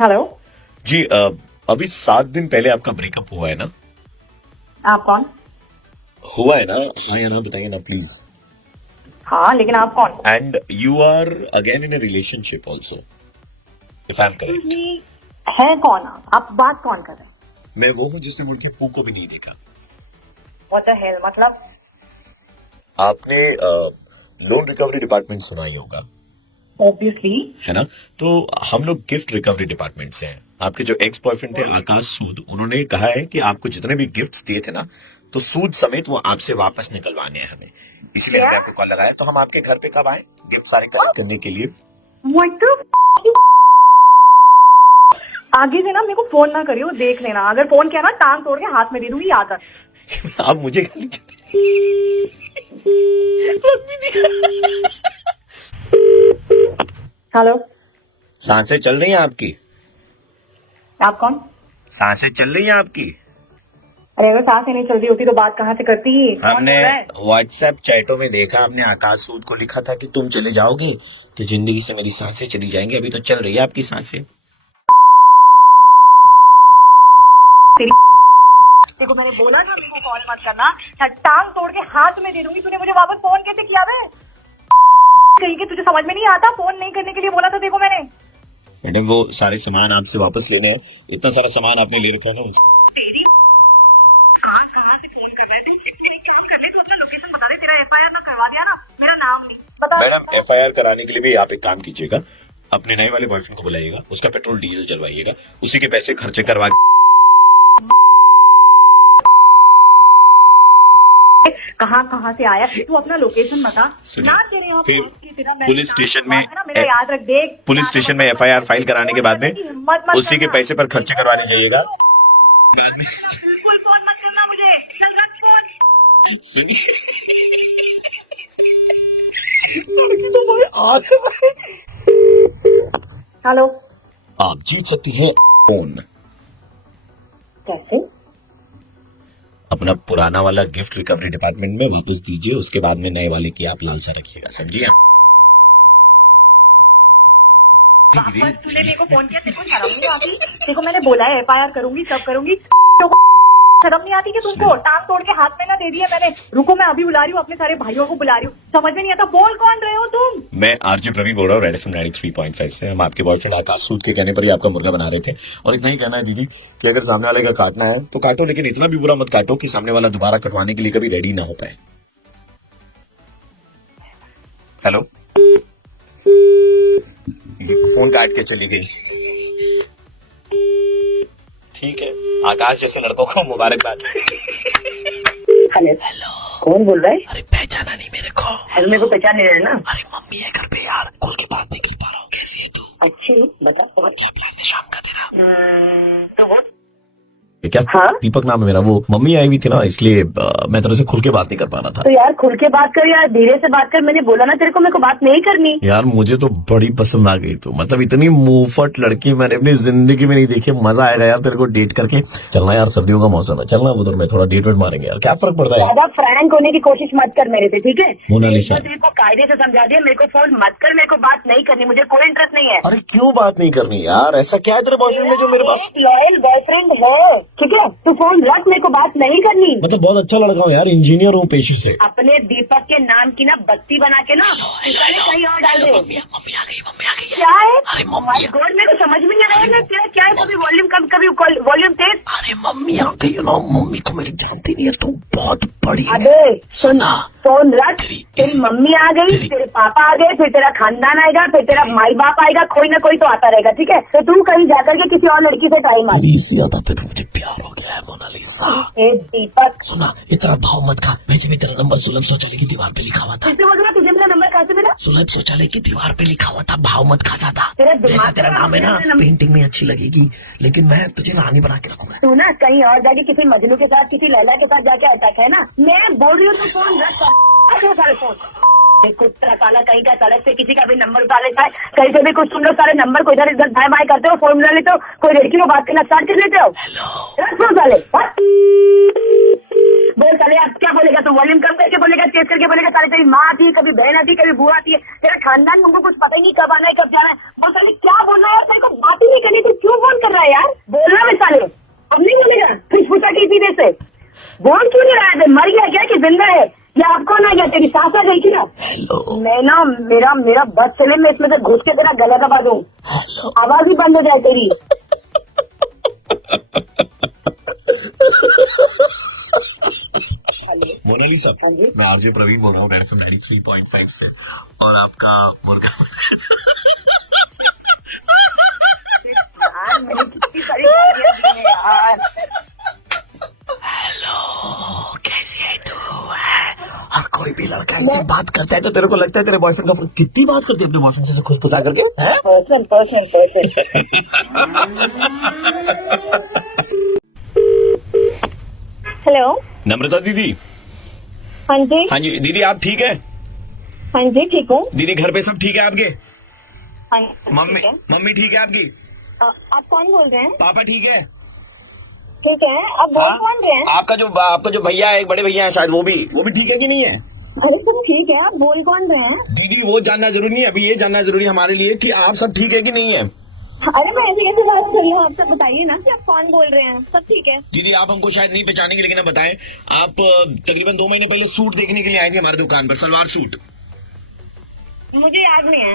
Hello जी अभी 7 दिन पहले आपका ब्रेकअप हुआ है ना? आप कौन? हुआ है ना? हाँ या ना बताइए ना प्लीज। हाँ लेकिन आप कौन? And you are again in a relationship also, if I am correct. जी, है कौन आप बात कौन कर रहे हैं? मैं वो हूँ जिसने मुड़ के पू को भी नहीं देखा। व्हाट द हेल, मतलब? आपने लोन रिकवरी डिपार्टमेंट सुना ही होगा, ऑब्वियसली। है ना? तो हम लोग गिफ्ट रिकवरी डिपार्टमेंट से हैं। आपके जो एक्स बॉयफ्रेंड थे आकाश सूद, उन्होंने कहा है कि आपको जितने भी गिफ्ट्स दिए थे ना, तो सूद समेत वो आपसे वापस निकलवाने हैं हमें। इसलिए हमने आपको कॉल लगाया। तो हम आपके घर पे कब आए गिफ्ट सारे कलेक्ट करने के लिए? व्हाट द आगे से ना मेरे को फोन ना करियो, देख लेना। अगर फोन किया ना टांग तोड़ के हाथ में दे दूंगी, याद रख। आप मुझे हेलो, सांसें चल रही हैं आपकी? आप कौन? सांसें चल रही हैं आपकी? अरे अगर सांसें नहीं चल रही होती तो बात कहाँ से करती? कौन हमने बोल रहा है? व्हाट्सएप चैटों में देखा, हमने आकाश सूद को लिखा था कि तुम चले जाओगे तो जिंदगी से मेरी सांसें चली जाएंगी। अभी तो चल रही है आपकी सांसें। देखो मैंने बोला ना मेरे को कॉल मत करना, या टांग तोड़ के हाथ में दे दूंगी। तूने मुझे वापस फोन कैसे किया बे? कहीं के तुझे समझ में नहीं आता? फोन नहीं करने के लिए बोला था देखो मैंने। मैडम वो सारे सामान आपसे वापस लेने हैं। इतना सारा सामान आपने ले रखा है ना। तेरी कहाँ से फोन कर रहा है? एक काम कर ले, तू अपना लोकेशन बता दे, तेरा एफआईआर ना करवा दिया ना, मेरा नाम नहीं बता। मैडम एफआईआर कराने के लिए भी आप एक काम कीजिएगा, अपने नए वाले बॉयफ्रेंड को बुलाइएगा, उसका पेट्रोल डीजल जलवाइएगा, उसी के पैसे खर्चे करवा कहाँ से आया तू? अपना लोकेशन बता ना। तेरे यहाँ पुलिस स्टेशन में मेरा याद रख, देख पुलिस स्टेशन में एफआईआर फाइल कराने के बाद में उसी के पैसे पर खर्चे करवाने जाइएगा। बाद में बिल्कुल फोन मत करना मुझे, चल रख फोन। सुनिए, हेलो, आप जीत सकती हैं फोन। कैसे? अपना पुराना वाला गिफ्ट रिकवरी डिपार्टमेंट में वापस दीजिए, उसके बाद में नए वाले की आप लालसा रखिएगा, समझिए? तूने मेरे को फोन किया, तेरे को शर्म नहीं आती? देखो मैंने बोला है एफआईआर करूंगी, सब करूंगी। शर्म नहीं आती कि तुमको? टांग तोड़ के हाथ में ना दे दिया मैंने। रुको मैं अभी बुला रही हूँ, अपने सारे भाइयों को बुला रही हूँ। समझ में नहीं आता, बोल कौन रहे हो तुम? मैं आरजे प्रवीण बोल रहा हूँ, रेड एफएम 93.5 से। हम आपके बॉयफ्रेंड आकाश सूद के कहने पर ही आपका मुर्गा बना रहे थे। और इतना ही कहना है दीदी कि अगर सामने वाले का काटना है तो काटो, लेकिन इतना भी बुरा मत काटो कि सामने वाला दोबारा कटवाने के लिए कभी रेडी ना हो पाए। हेलो, फोन काट के चली गई। ठीक है, आकाश जैसे लड़कों को मुबारकबाद। हेलो, कौन बोल रहा है? अरे पहचाना नहीं मेरे को? अरे मेरे को पहचान नहीं रहा है ना। अरे मम्मी है घर पे यार, खुल के बात नहीं कर पा रहा हूँ। कैसी है तू? अच्छी, बता कौन? क्या प्लान है शाम का तेरा? तो वो क्या? हाँ? दीपक नाम है मेरा। वो मम्मी आई हुई थी ना, इसलिए मैं तेरे से खुल के बात नहीं कर पा रहा था। तो यार खुल के बात कर यार, धीरे से बात कर। मैंने बोला ना तेरे को, मेरे को बात नहीं करनी। यार मुझे तो बड़ी पसंद आ गई तू, मतलब इतनी मुंहफट लड़की मैंने अपनी जिंदगी में नहीं देखी। मजा आएगा यार तेरे को डेट करके। चलना यार, सर्दियों का मौसम है, चलना उधर में थोड़ा डेट वेट मारेंगे यार, क्या फर्क पड़ता है? ज्यादा फ्रैंक होने की कोशिश मत कर मेरे से, ठीक है? मोनालिसा, तेरे को कायदे से समझा दिया, मेरे को फोन मत कर, मेरे को बात नहीं करनी, मुझे कोई इंटरेस्ट नहीं है। अरे क्यों बात नहीं करनी यार? ऐसा क्या है तेरे बॉयफ्रेंड में जो मेरे पास? लॉयल बॉयफ्रेंड है, ठीक है? तू फोन रख, मेरे को बात नहीं करनी। मतलब बहुत अच्छा लड़का हूँ यार, इंजीनियर हूँ पेशी से। अपने दीपक के नाम की ना बत्ती बना के ना कहीं और डाल दे। मम्मी आ गई। क्या है? अरे मम्मी, गॉड, मेरे को समझ में नहीं आ रहा है तेरा क्या है। कभी वॉल्यूम कम, कभी वॉल्यूम तेज। अरे मम्मी आ गई ना। मम्मी को मेरी जानती नहीं है, तू बहुत बड़ी है। अबे सुना, फोन रख। तेरी तेरी मम्मी आ गई, तेरे पापा आ गए, फिर तेरा खानदान आएगा, फिर तेरा माई बाप आएगा, कोई ना कोई तो आता रहेगा, ठीक है? तो तू कहीं जाकर के किसी और लड़की से टाइम आ। तेरी इसी अदा पे मुझे प्यार हो गया है मोनालिसा। दीपक सुना, इतना भाव मत खा। वैसे भी तेरा नंबर सुलभ शौचालय की दीवार पे लिखा हुआ था। किससे बोल रहा? तुझे मेरा नंबर कहाँ से मिला? सुलभ शौचालय की दीवार पे लिखा हुआ था, भाव मत खा जाता। तेरा दिमाग जैसा तेरा नाम है ना, खराब है। पेंटिंग में अच्छी लगेगी, लेकिन मैं तुझे रानी बना के रखूंगा। तू ना कहीं और जाके किसी मजनू के साथ, किसी लैला के साथ जाके अटक है ना। मैं बोल रही हूँ तू फोन रख। सारे फोन कुत्ता साला कहीं का, सड़क से किसी का भी नंबर उठा लेता है, कहीं से भी कुछ। तुम लोग सारे नंबर को इधर इधर दाएं बाएं करते हो, फोन मिला लेते हो, कोई लड़की को बात करना स्टार्ट कर लेते हो। रख फोन साले। बोल साले, अब क्या बोलेगा तू? वॉल्यूम कम करके बोलेगा, तेज करके बोलेगा? साले तेरी माँ आती है, कभी बहन आती है, कभी बुआ आती है, तेरा खानदान, उनको कुछ पता ही नहीं कब आना है कब जाना है। बोल साले क्या बोलना है? तेरे को बात ही नहीं करनी, तू क्यों कर रहा है यार? बोलना मैं साले, अब नहीं बोलेगा फिर पूछा की सीधे से बोल क्यों नहीं रहा है? मर गया क्या कि जिंदा है? या आपको ना क्या तेरी सांस आ गई क्या? मैं ना मेरा बस चले, मैं इसमें से घुस के तेरा गला दबा दूं, आवाज ही बंद हो जाए तेरी। मोनालिसा, मैं आरजे प्रवीण बोल रहा हूँ 93.5 से, और आपका मुर्गा यार मैंने कितनी सारी गालियां दी हैं यार। हेलो, कैसी है तू? हर कोई भी लड़का ऐसी बात करता है तो तेरे को लगता है तेरे बॉयफ्रेंड का कितनी बात करती है अपने बॉयफ्रेंड से खुद खुदा करके? पर्सन हेलो नम्रता दीदी। हाँ जी। हाँ जी दीदी, आप ठीक है? हाँ जी ठीक हूँ। दीदी घर पे सब ठीक है आपके? हाँ, मम्मी ठीक है। मम्मी ठीक है आपकी? आप कौन बोल रहे हैं? पापा ठीक है? ठीक है, आप बोल कौन रहे हैं? आपका जो भैया है, एक बड़े भैया है शायद, वो भी ठीक है कि नहीं है? अरे सब ठीक है, आप बोल कौन रहे हैं? दीदी वो जानना जरूरी नहीं है, अभी ये जानना जरूरी है हमारे लिए कि आप सब ठीक है कि नहीं है। अरे मैं ऐसी कैसे बात कर रही हूँ आपसे? बताइए ना कि आप कौन बोल रहे हैं। सब ठीक है। दीदी आप हमको शायद नहीं पहचानेंगे, लेकिन आप बताएं, आप तकरीबन 2 महीने पहले सूट देखने के लिए आई थी हमारी दुकान पर, सलवार सूट। मुझे याद नहीं है।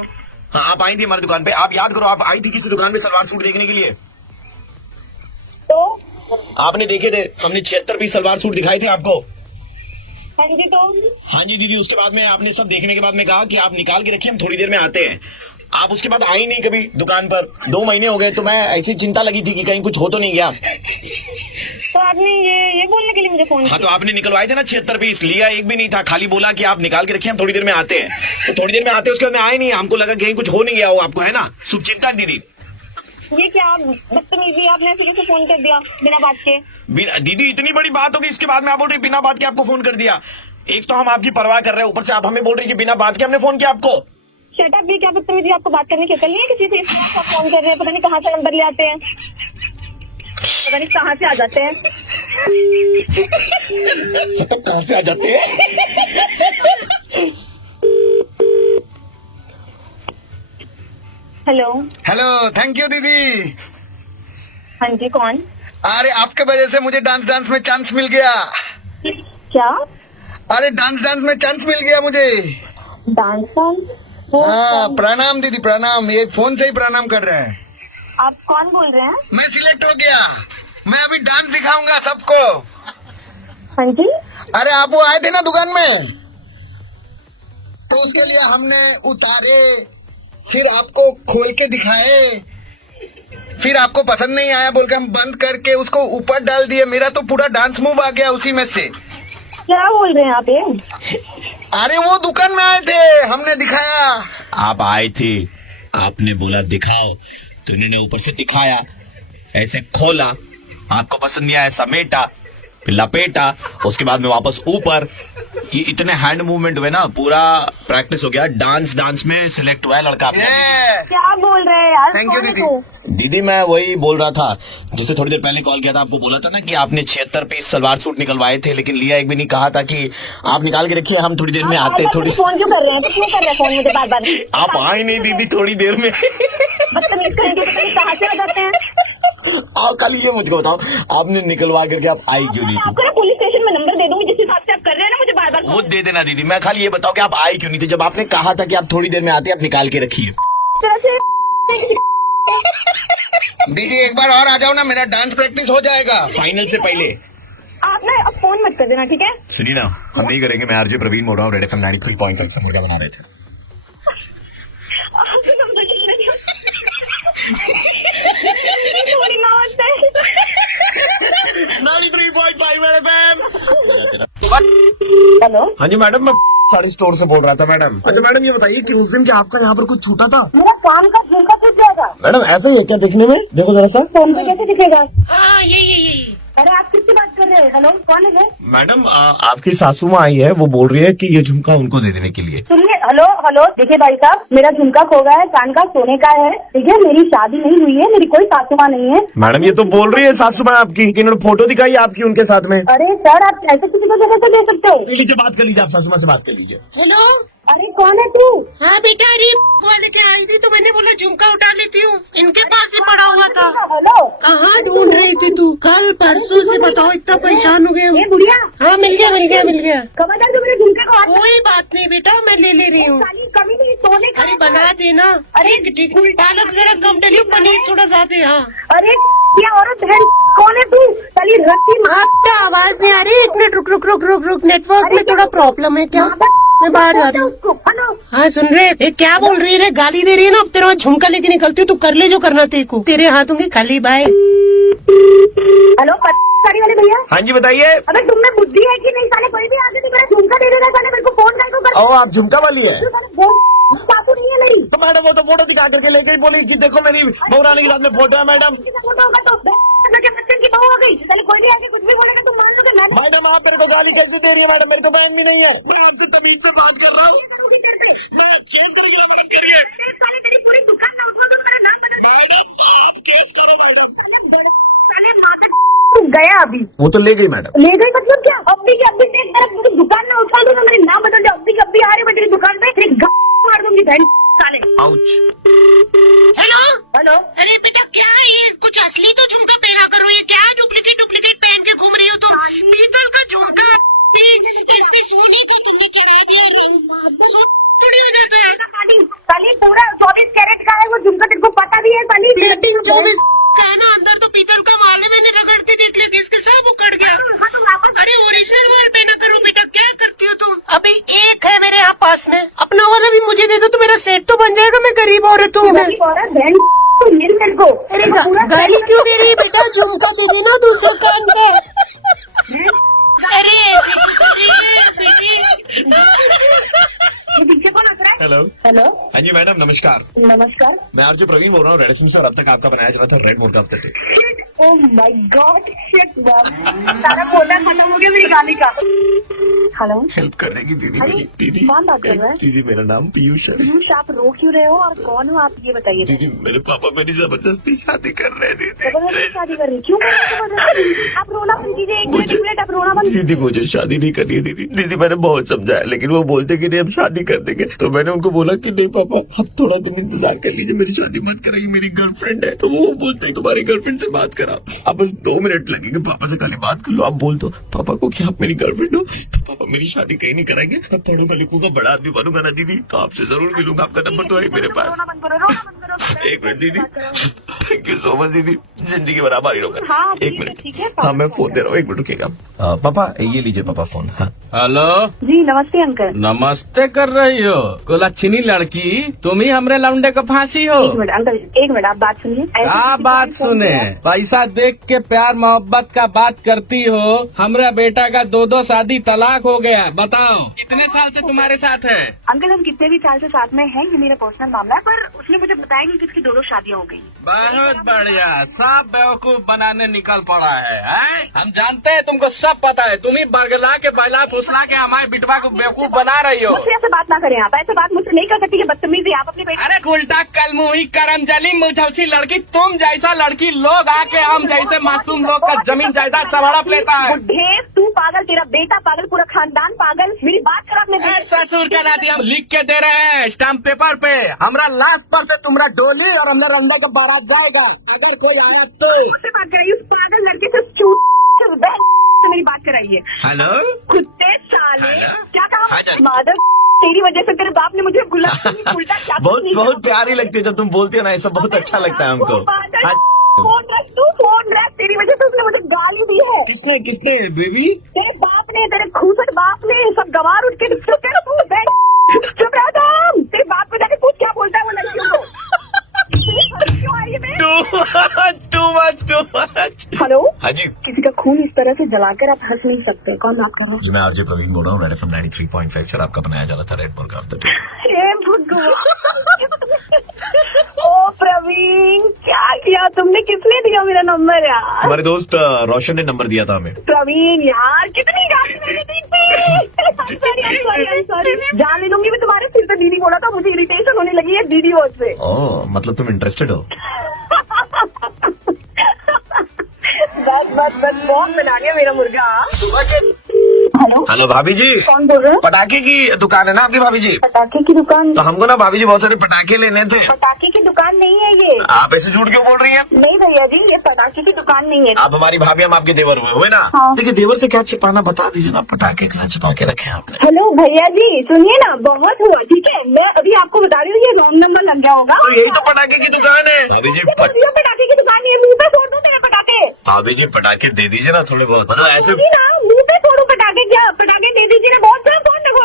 हाँ आप आई थी हमारी दुकान पे, आप याद करो, आप आई थी किसी दुकान पे सलवार सूट देखने के लिए? तो आपने देखे थे, हमने 76 पीस सलवार सूट दिखाए थे आपको। हाँ जी। तो हाँ जी दीदी, उसके बाद में आपने सब देखने के बाद में कहा कि आप निकाल के रखिए, हम थोड़ी देर में आते हैं। आप उसके बाद आई नहीं कभी दुकान पर, 2 महीने हो गए, तो मैं ऐसी चिंता लगी थी कि कहीं कुछ हो तो नहीं गया। तो आपने ये बोलने के लिए मुझे फोन हाँ तो आपने निकलवाए थे ना 76 पीस, लिया एक भी नहीं था, खाली बोला कि आप निकाल के रखिए, हम थोड़ी देर में आते हैं। तो थोड़ी देर में आते, उसके बाद में आए नहीं, हमको लगा कहीं कुछ हो नहीं गया हो आपको, है ना? शुभ चिंता दीदी। ये क्या बदतमीजी, आपने ऐसे कैसे फोन कर दिया बिना बात के? दीदी इतनी बड़ी बात होगी, इसके बाद में आप बोल रही बिना बात के आपको फोन कर दिया। एक तो हम आपकी परवाह कर रहे हैं, ऊपर से आप हमें बोल रही कि बिना बात के हमने फोन किया आपको। शट अप, ये क्या बदतमीजी? आपको बात करने की अकल नहीं है किसी से? आप फोन कर रहे हैं, पता नहीं कहाँ से नंबर ले आते हैं, पता नहीं कहाँ से आ जाते हैं। कहाँ से आ जाते हैं? हेलो हेलो, थैंक यू दीदी। हाँ जी, कौन? अरे आपके वजह से मुझे डांस में चांस मिल गया। क्या? अरे डांस में चांस मिल गया मुझे। डांस? हाँ प्रणाम दीदी, प्रणाम। ये फोन से ही प्रणाम कर रहे हैं। आप कौन बोल रहे हैं? मैं सिलेक्ट हो गया, मैं अभी डांस दिखाऊंगा सबको। हाँ जी। अरे आप वो आए थे ना दुकान में, तो उसके लिए हमने उतारे, फिर आपको खोल के दिखाए, फिर आपको पसंद नहीं आया बोल के हम बंद करके उसको ऊपर डाल दिए। मेरा तो पूरा डांस मूव आ गया उसी में से। क्या बोल रहे हैं आप ये? अरे वो दुकान में आए थे, हमने दिखाया। आप आए थे, आपने बोला दिखाओ, तो इन्होंने ऊपर से दिखाया, ऐसे खोला, आपको पसंद नहीं आया, समेटा, फिर लपेटा, उसके बाद में वापस ऊपर। ये इतने हैंड मूवमेंट हुए ना, पूरा प्रैक्टिस हो गया, डांस में सिलेक्ट हुआ है लड़का आपका। क्या बोल रहे हैं यार? Thank you, कौन है दीदी। तू? दीदी मैं वही बोल रहा था, जिससे थोड़ी देर पहले कॉल किया था, आपको बोला था ना कि आपने 76 पीस सलवार सूट निकलवाए थे, लेकिन लिया एक भी नहीं, कहा था कि आप निकाल के रखिए, हम थोड़ी देर में आते। थोड़ी फोन क्यों कर रहे हैं? तो क्यों कर रहे हैं फोन मुझे बार बार? आप आए नहीं दीदी थोड़ी देर में। बदतमीज करेंगे, पता नहीं कहाँ से आ जाते हैं। और कल ये मुझको बताओ, आपने निकलवा करके आप आई क्यों नहीं थी? आपको ना पुलिस स्टेशन में नंबर दे दूंगी, जिस हिसाब से आप कर रहे हैं ना मुझे बार बार। वो दे देना दीदी, मैं खाली ये बताओ कि आप आई क्यों नहीं थी, जब आपने कहा था कि आप थोड़ी देर में आते, आप निकाल के रखिए। दीदी एक बार और आ जाओ ना, मेरा डांस प्रैक्टिस हो जाएगा। फाइनल से पहले आप ना अब फोन मत कर देना, ठीक है? सुनिए ना, हम नहीं करेंगे। मैं आरजे प्रवीण बोल रहा हूँ, रेड एफएम 93.5 से मुर्गा बना रहे थे। थोड़ी ना होता है। 93.5 रेड एफएम। हेलो, हाँ जी मैडम, मैं साड़ी स्टोर से बोल रहा था मैडम। अच्छा मैडम ये बताइए कि उस दिन क्या आपका यहाँ पर कुछ छूटा था? मेरा काम का झुमका टूट जाएगा। मैडम ऐसा ही है क्या दिखने में? देखो जरा सा। फोन पे कैसे दिखेगा? हाँ यही अरे आप किससे बात कर रहे हैं? हेलो, कौन है? मैडम आपकी सासू माँ आई है, वो बोल रही है कि ये झुमका उनको दे देने के लिए। सुनिए, हेलो, देखिए भाई साहब, मेरा झुमका खो गया है, कान का सोने का है, ठीक है? मेरी शादी नहीं हुई है, मेरी कोई सासू माँ नहीं है। मैडम ये तो बोल रही है सासू माँ आपकी, कि इन्होंने फोटो दिखाई आपकी उनके साथ में। अरे सर, आप ऐसे किसी को जगह से दे सकते हो? लीजिए बात कर लीजिए, आप सासू माँ से बात कर लीजिए। हेलो। अरे कौन है तू? हाँ बेटा, अरे वाले के आई थी तो मैंने बोला झुमका उठा लेती हूँ, इनके पास ही पड़ा हुआ था। हेलो, कहाँ ढूंढ रही थी तू? कल परसों से बताओ, इतना परेशान हो गए हम। ये बुढ़िया हाँ मिल गया। खबरदार जो मेरे झुमके को हाथ कोई बात नहीं बेटा, मैं ले रही हूँ। साली कमी नहीं सोने का। अरे बना देना। अरे ठीक, पालक जरा कम डलियो, पनीर थोड़ा ज्यादा। हाँ अरे क्या औरत है, कौन है तू? साली रत्ती आपका आवाज नहीं आ रही। एक मिनट रुक, नेटवर्क में थोड़ा प्रॉब्लम है क्या? मैं बाहर जा रही हूँ। हाँ सुन रहे, ये क्या बोल रही है? गाली दे रही है ना। अब तेरा झुमका लेके निकलती हूँ, तू कर ले जो करना तेरे को। तेरे हाथों की खाली। बाय। हेलो साड़ी वाले भैया। हाँ जी बताइए। अबे तुम में बुद्धि है कि नहीं? साले कोई भी आगे नहीं, मेरा झुमका दे देना। साले मेरे को फोन कर ओ आप झुमका वाली है? चाकू नहीं है मेरी। तो मैडम वो तो फोटो दिखा करके ले गई, बोली कि देखो मेरी बहुरानी के साथ में फोटो है मैडम। फोटो होगा तो बच्चन की बहू हो गई। साले कोई भी आगे कुछ भी बोलेगा तुम मान लोगे ना? मैडम आप मेरे को गाली कैसे दे रही है मैडम? मेरे को बैंड भी नहीं है। मैं आपसे तमीज से बात कर रहा हूँ। साले तेरी पूरी दुकान ना उठवा दूं, मेरा नाम बदल। मैडम आप केस करो मैडम। साले माता गया अभी। वो तो ले गई मैडम। ले गई मतलब क्या? अभी की अभी देख, मेरा पूरी दुकान ना उठा दूंगा, मेरे नाम बदल जाओ। अभी की अभी आ रही मैं तेरी दुकान पे, तेरी मार दूंगी बहन साले। आउच। हेलो हेलो अरे बेटा, क्या है ये? कुछ असली तो झुमका पहना करो। ये क्या डुप्लीकेट पहन के घूम रही हो तुम? पीतल का झुमका इसकी सोने का तुमने चढ़ा दिया। थोड़ी हो जाता है। साली पूरा 24 कैरेट का है वो झुमका, तेरे को पता भी है साली। प्लेटिंग 24 का है ना, अंदर तो पीतल का माल है। मैंने रगड़ते देख लिया, इसके सब उकड़ गया। अरे ओरिजिनल माल पहना करो बेटा, क्या करती हो तुम? अभी एक है मेरे यहाँ पास में, अपना वाला भी मुझे दे दो तो मेरा सेट तो बन जाएगा। मैं गरीब औरत हूँ। बहन तू मिल मेरे को। अरे गाली क्यों दे रही है बेटा? झुमका दे देना दूसरे कान पे। अरे ऐसे क्यों कर रही है बेटी? ये पीछे कौन हंस रहा है? हेलो हेलो हाँ जी मैडम नमस्कार। नमस्कार। मैं आरजे प्रवीण बोल रहा हूँ रेड एफएम से। और अब तक आपका बनाया जा रहा था रेड मोड का update. Oh my God shit सारा बोला खत्म हो गया मेरी गाली का। हेलो हेल्प कर देगी दीदी अरे, मेरी। दीदी कौन बात कर रहा है? दीदी मेरा नाम पीयूष है। पीयूष, आप रो क्यों रहे हो और कौन हो आप, ये बताइए। दीदी मेरे पापा मेरी जबरदस्ती शादी कर रहे हैं दीदी। जबरदस्ती शादी कर रही, क्यों कर रही हो जबरदस्ती? आप रोना बंद कीजिए, एक मिनट आप रोना बंद। दीदी मुझे शादी नहीं करनी है दीदी। दीदी मैंने बहुत समझाया लेकिन वो बोलते कि नहीं हम शादी कर देंगे। तो मैंने उनको बोला कि नहीं पापा आप थोड़ा दिन इंतजार कर लीजिए, मेरी शादी मत कराइए, मेरी गर्लफ्रेंड है। तो वो बोलते हैं तुम्हारी गर्लफ्रेंड से बात करा। अब बस 2 मिनट लगेंगे, पापा से खाली बात कर लो। आप बोल दो पापा को कि आप मेरी गर्लफ्रेंड हो, तो पापा मेरी शादी कहीं नहीं कराएंगे। मैं पढ़ूंगा लिखूंगा बड़ा आदमी बनूंगा ना दीदी, तो आपसे जरूर मिलूंगा। आपका नंबर तो है मेरे पास। रोना बंद करो, रोना बंद करो। एक मिनट दीदी, थैंक यू सो मच दीदी, जिंदगी भर आभारी होगा। हाँ, एक ठीक है, मिनट, हाँ मैं फोन दे रहा हूँ, एक मिनट रुकेगा। पापा ये लीजिए पापा फोन। हाँ हेलो जी नमस्ते अंकल। नमस्ते कर रही हो? को लक्षणी लड़की, तुम ही हमरे लौंडे को फांसी हो। एक मिनट अंकल, एक मिनट आप बात सुनिए। क्या बात सुने? पैसा देख के प्यार मोहब्बत का बात करती हो। हमरा बेटा का 2 शादी तलाक हो गया। बताओ कितने साल से तुम्हारे साथ है? अंकल हम कितने भी साल से साथ में हैं, ये मेरा पर्सनल मामला है, पर उसने मुझे बताया नहीं कि उसकी 2 शादियां हो गई। बहुत बढ़िया, सब बेवकूफ बनाने निकल पड़ा है? हम जानते हैं तुमको सब पता है। तुम ही बरगला के बैला फुसला के हमारे बिटवा को बेवकूफ बना रही हो। मुझसे ऐसे बात ना करें आप, ऐसे बात मुझसे नहीं कर सकती, ये बदतमीजी आप अपने बेटे। अरे उल्टा कलमुही करमजली मुझलसी लड़की, तुम जैसा लड़की लोग आके हम जैसे मासूम लोग का जमीन जायदाद सब हड़प लेता है। बुढ़े तू पागल, तेरा बेटा पागल, पूरा खानदान पागल। मेरी बात कर अपने ए, ससुर का नाती हम लिख के दे रहे हैं स्टाम्प पेपर पे। हमरा लास्ट पर से तुम्हारा डोली और हमरा रंडा का बारात जाएगा। अगर कोई आया तो मुझसे बात कराइए, उस पागल लड़के से चूत से मेरी बात कराइए। हेलो कुत्ते साले, क्या हाँ, कहा माधव? तेरी वजह से तेरे बाप ने मुझे गुलाम उल्टा क्या बहुत प्यारी लगती है जब तुम बोलती हो ना, ऐसा बहुत अच्छा लगता है हमको। फोन रख तू, फोन रख, तेरी वजह से उसने मुझे गाली दी है। किसने किसने बेबी? तेरे बाप ने, तेरे खूसट बाप ने, सब गवार उठ के चुप रह तुम। तेरे बाप को जाके पूछ क्या बोलता है वो लड़कियों को। क्यों आई है मैं? Too much. हेलो हाँ जी किसी का खून इस तरह से जलाकर आप हंस नहीं सकते। कौन बात कर रहे जी मैं आरजे प्रवीण बोल रहा हूँ रेड एफएम 93.5 आपका बनाया जा रहा था रेड मोड का अपडेट। हे भगवान। ओ प्रवीण, क्या किया तुमने? किसने दिया मेरा नंबर यार? हमारे दोस्त रोशन ने नंबर दिया था हमें। प्रवीण यार, कितनी गाली मैंने दी थी। सॉरी, जान ले लूंगी मैं तुम्हारे सिर पे। दीदी बोला था, मुझे इरिटेशन होने लगी है दीदी वर्ड से। ओह मतलब तुम इंटरेस्टेड हो? बस बहुत बना गया मेरा मुर्गा। हेलो भाभी जी, कौन बोल रहे हो? पटाखे की दुकान है ना आपकी भाभी जी? पटाखे की दुकान? तो हमको ना भाभी जी बहुत सारे पटाखे लेने थे। पटाखे की दुकान नहीं है ये। आप ऐसे झूठ क्यों बोल रही हैं? नहीं भैया जी, ये पटाखे की दुकान नहीं है। आप हमारी भाभी, हम आपके देवर हुए ना? हाँ। देखिए देवर से क्या छिपाना बता दीजिए ना, पटाखे क्या छिपा के रखे हैं आपने? हेलो भैया जी, सुनिए ना, बहुत हुआ, ठीक है, मैं अभी आपको बता रही हूँ, ये रॉन्ग नंबर लग गया होगा। तो यही तो पटाखे की दुकान है भाभी जी। ये पटाखे की दुकान है, मुँह पे फोड़ दूँ मेरे पटाखे। भाभी जी पटाखे दे दीजिए ना थोड़े बहुत, मतलब ऐसे। जी ना, मुँह पे फोड़ू पटाखे, क्या पटाखे दे दीजिए ना, बहुत सारा फोन देखो।